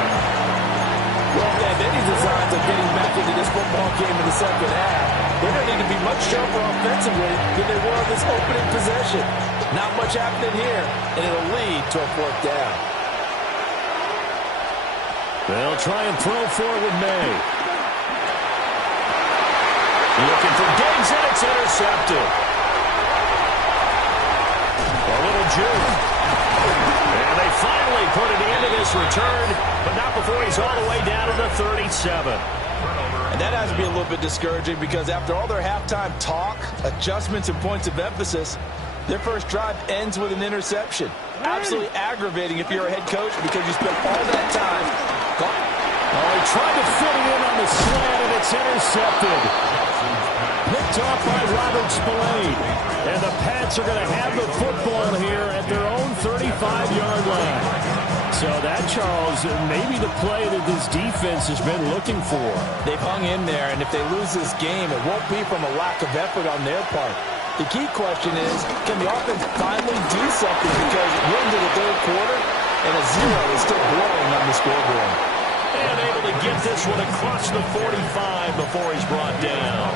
Well, if they have any designs of getting back into this football game in the second half, they're going to need to be much sharper offensively than they were on this opening possession. Not much happening here, and it'll lead to a fourth down. They'll try and throw for it with May. Looking for Diggs, and it's intercepted. A little juke. And they finally put it into this return, but not before he's all the way down to the 37. And that has to be a little bit discouraging because after all their halftime talk, adjustments, and points of emphasis, their first drive ends with an interception. Absolutely aggravating if you're a head coach because you spent all that time. Oh, he tried to fit it in on the slant, and it's intercepted. Picked off by Robert Spillane. And the Pats are going to have the football here at their own 35-yard line. So that, Charles, maybe the play that this defense has been looking for. They've hung in there, and if they lose this game, it won't be from a lack of effort on their part. The key question is, can the offense finally do something? Because we're into the third quarter, and a 0 is still blowing on the scoreboard. And able to get this one across the 45 before he's brought down.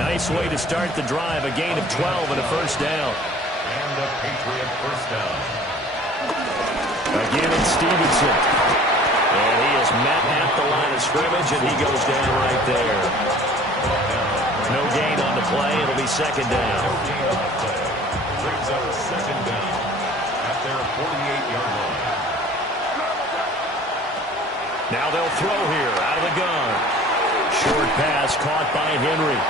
Nice way to start the drive, a gain of 12 and a first down. And a Patriot first down. Again, it's Stevenson. And he is met at the line of scrimmage, and he goes down right there. No gain on the play. It'll be second down. No gain on the play. Brings up second down at their 48-yard line. Now they'll throw here out of the gun. Short pass caught by Henry.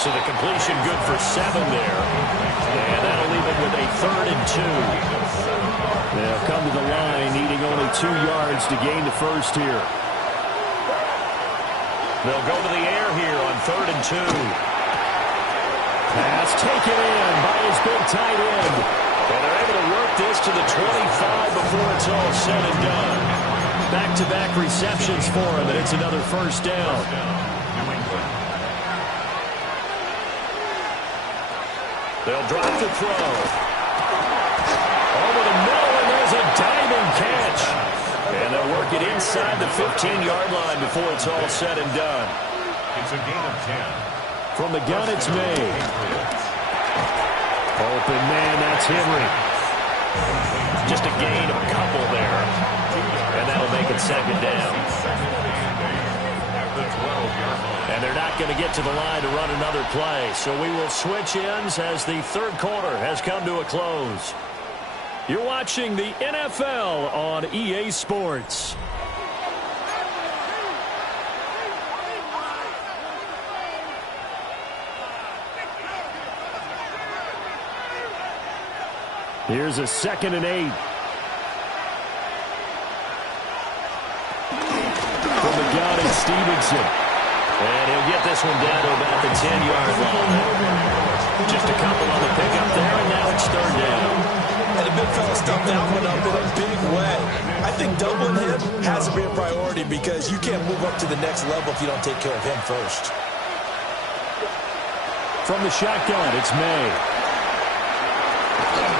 So the completion good for 7 there. And that'll leave it with a 3rd and 2. They'll come to the line needing only 2 yards to gain the first here. They'll go to the air here on 3rd and 2. Pass taken in by his big tight end. And they're able to work this to the 25 before it's all said and done. Back-to-back receptions for him, and it's another first down. They'll drop the throw. Over the middle, and there's a diving catch. And they'll work it inside the 15-yard line before it's all said and done. It's a gain of 10. From the gun, it's May. Open man, that's Henry. Just a gain of a couple there. And that'll make it second down. And they're not going to get to the line to run another play. So we will switch ends as the third quarter has come to a close. You're watching the NFL on EA Sports. Here's a 2nd and 8. From the gun, it's Stevenson. And he'll get this one down to about the 10-yard line. Just a couple on the pickup there, and now it's 3rd down. And the big fella stuffed that one up in a big way. I think doubling him has to be a priority because you can't move up to the next level if you don't take care of him first. From the shotgun, it's May.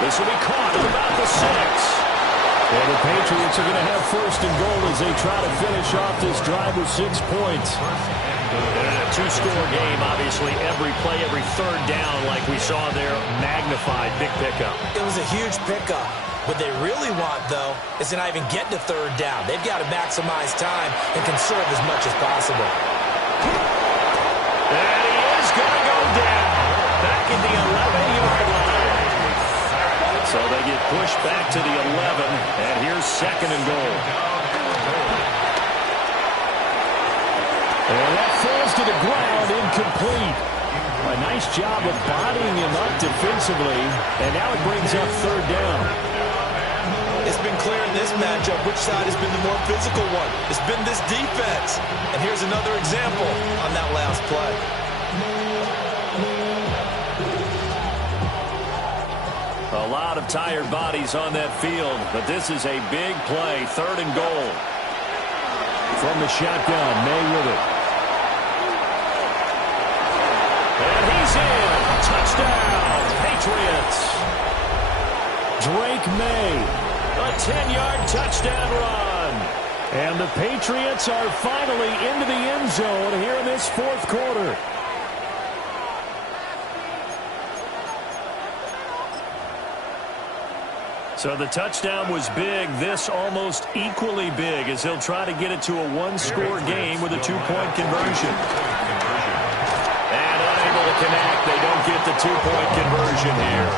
This will be caught at about the 6. And the Patriots are going to have 1st and goal as they try to finish off this drive with 6 points. And in a 2-score game, obviously, every play, every 3rd down, like we saw there, magnified, big pickup. It was a huge pickup. What they really want, though, is to not even get to 3rd down. They've got to maximize time and conserve as much as possible. And he is going to go down back at the 11-yard line. So they get pushed back to the 11, and here's 2nd and goal. And that falls to the ground, incomplete. A nice job of bodying him up defensively, and now it brings up 3rd down. It's been clear in this matchup which side has been the more physical one. It's been this defense. And here's another example on that last play. A lot of tired bodies on that field, but this is a big play, 3rd and goal. From the shotgun, May with it. And he's in. Touchdown, Patriots. Drake May, a 10-yard touchdown run. And the Patriots are finally into the end zone here in this 4th quarter. So the touchdown was big. This almost equally big as he'll try to get it to a 1-score game with a 2-point conversion. And unable to connect. They don't get the 2-point conversion here.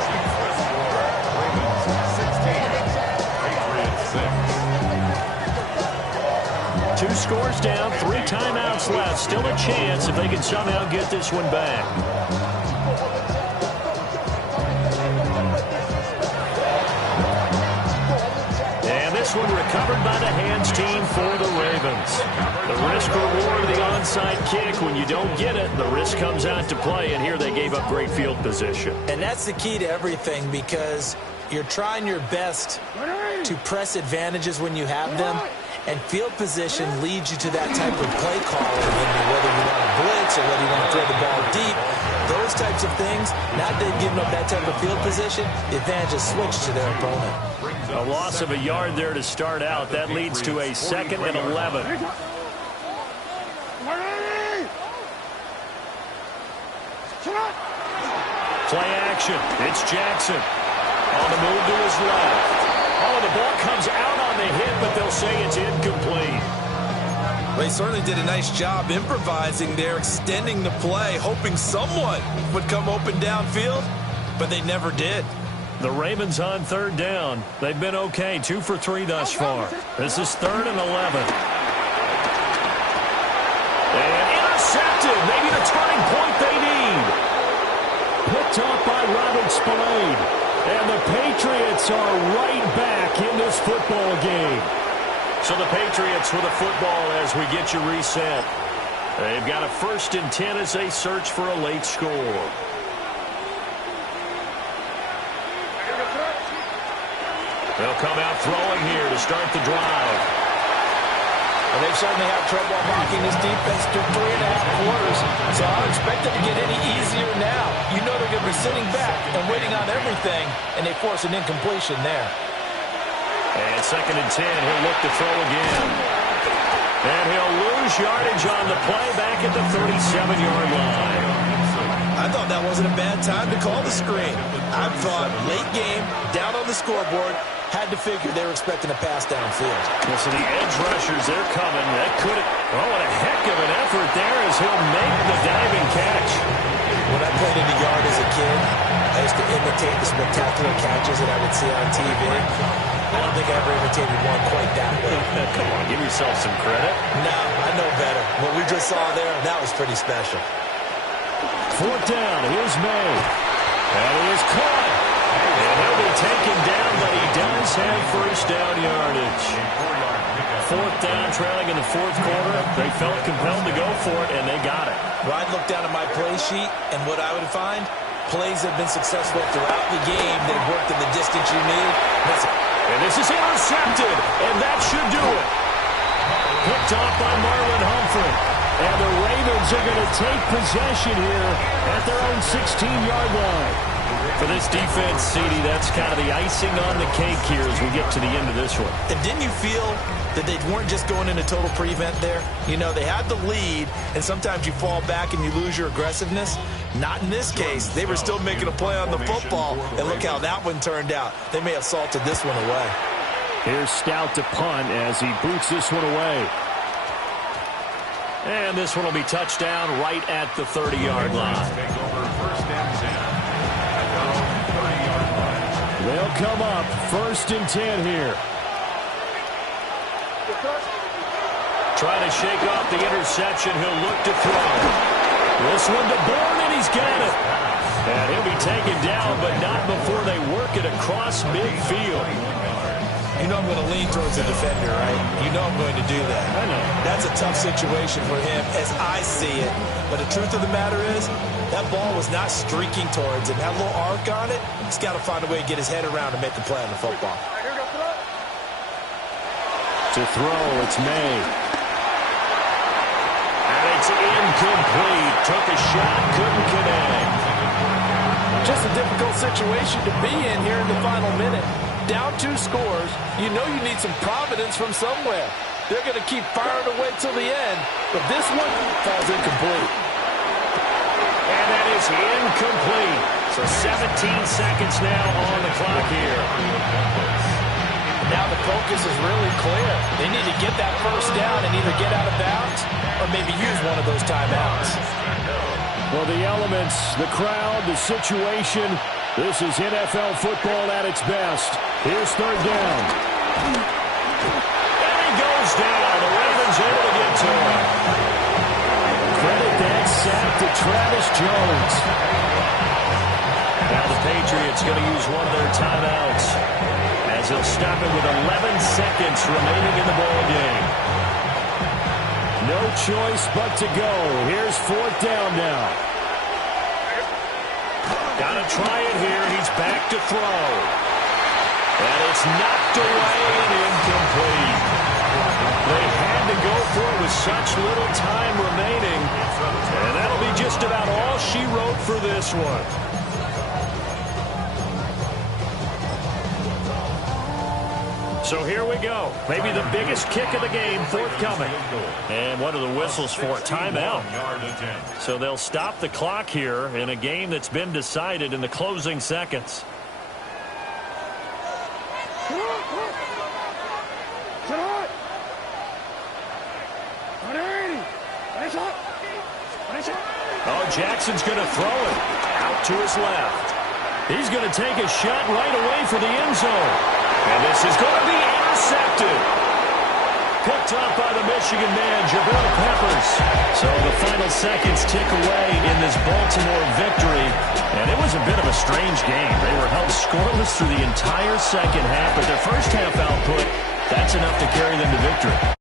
2 scores down, 3 timeouts left. Still a chance if they can somehow get this one back. This one recovered by the hands team for the Ravens. The risk reward of the onside kick. When you don't get it, the risk comes out to play, and here they gave up great field position. And that's the key to everything because you're trying your best to press advantages when you have them, and field position leads you to that type of play calling, whether you want to blitz or whether you want to throw the ball deep. Those types of things, now that they've given up that type of field position, the advantage is switched to their opponent. A loss of a yard there to start out. That leads to a 2nd and 11. Play action. It's Jackson. On the move to his left. Oh, the ball comes out on the hit, but they'll say it's incomplete. They certainly did a nice job improvising there, extending the play, hoping someone would come open downfield, but they never did. The Ravens on third down. They've been okay, 2 for 3 thus far. This is 3rd and 11. And intercepted, maybe the turning point they need. Picked off by Robert Spillane. And the Patriots are right back in this football game. So the Patriots with a football as we get you reset. They've got a 1st and 10 as they search for a late score. They'll come out throwing here to start the drive. Well, they've certainly had trouble blocking this defense through 3.5 quarters, so I don't expect it to get any easier now. You know they're going to be sitting back and waiting on everything, and they force an incompletion there. And 2nd and 10, he'll look to throw again. And he'll lose yardage on the play back at the 37-yard line. I thought that wasn't a bad time to call the screen. I thought late game, down on the scoreboard, had to figure they were expecting a pass downfield. Well, so the edge rushers, they're coming. That could have, oh, what a heck of an effort there as he'll make the diving catch. When I played in the yard as a kid, I used to imitate the spectacular catches that I would see on TV. I don't think I ever imitated one quite that way. Come on, give yourself some credit. No, I know better. What we just saw there, that was pretty special. 4th down, here's May. And he is caught. And he'll be taken down, but he does have 1st down yardage. 4th down, trailing in the 4th quarter. They felt compelled to go for it, and they got it. Well, I'd look down at my play sheet, and what I would find, plays have been successful throughout the game that have worked in the distance you need. And this is intercepted, and that should do it. Picked off by Marlon Humphrey. And the Ravens are going to take possession here at their own 16-yard line. For this defense, CD, that's kind of the icing on the cake here as we get to the end of this one. And didn't you feel that they weren't just going into total prevent there? You know, they had the lead, and sometimes you fall back and you lose your aggressiveness. Not in this case. They were still making a play on the football, and look how that one turned out. They may have salted this one away. Here's Stout to punt as he boots this one away. And this one will be touchdown right at the 30-yard line. They'll come up 1st and 10 here. Trying to shake off the interception. He'll look to throw. This one to Bourne, and he's got it. And he'll be taken down, but not before they work it across midfield. You know I'm going to lean towards the defender, right? You know I'm going to do that. I know. That's a tough situation for him as I see it. But the truth of the matter is, that ball was not streaking towards him. Had a little arc on it. He's got to find a way to get his head around and make the play on the football. To throw, it's May. And it's incomplete. Took a shot, couldn't connect. Just a difficult situation to be in here in the final minute. Down 2 scores, you know you need some providence from somewhere. They're going to keep firing away till the end, but this one falls incomplete. And that is incomplete. So 17 seconds now on the clock here. Now the focus is really clear. They need to get that 1st down and either get out of bounds or maybe use one of those timeouts. Well, the elements, the crowd, the situation, this is NFL football at its best. Here's 3rd down. And he goes down. The Ravens able to get to him. Credit that sack to Travis Jones. Now the Patriots going to use one of their timeouts as they'll stop it with 11 seconds remaining in the ball game. No choice but to go. Here's 4th down now. Got to try it here, and he's back to throw. And it's knocked away and incomplete. They had to go for it with such little time remaining. And that'll be just about all she wrote for this one. So here we go. Maybe the biggest kick of the game forthcoming. And what are the whistles for? Timeout. So they'll stop the clock here in a game that's been decided in the closing seconds. Oh, Jackson's going to throw it out to his left. He's going to take a shot right away for the end zone. And this is going to be intercepted. Picked up by the Michigan man, Jabril Peppers. So the final seconds tick away in this Baltimore victory. And it was a bit of a strange game. They were held scoreless through the entire second half, but their first half output, that's enough to carry them to victory.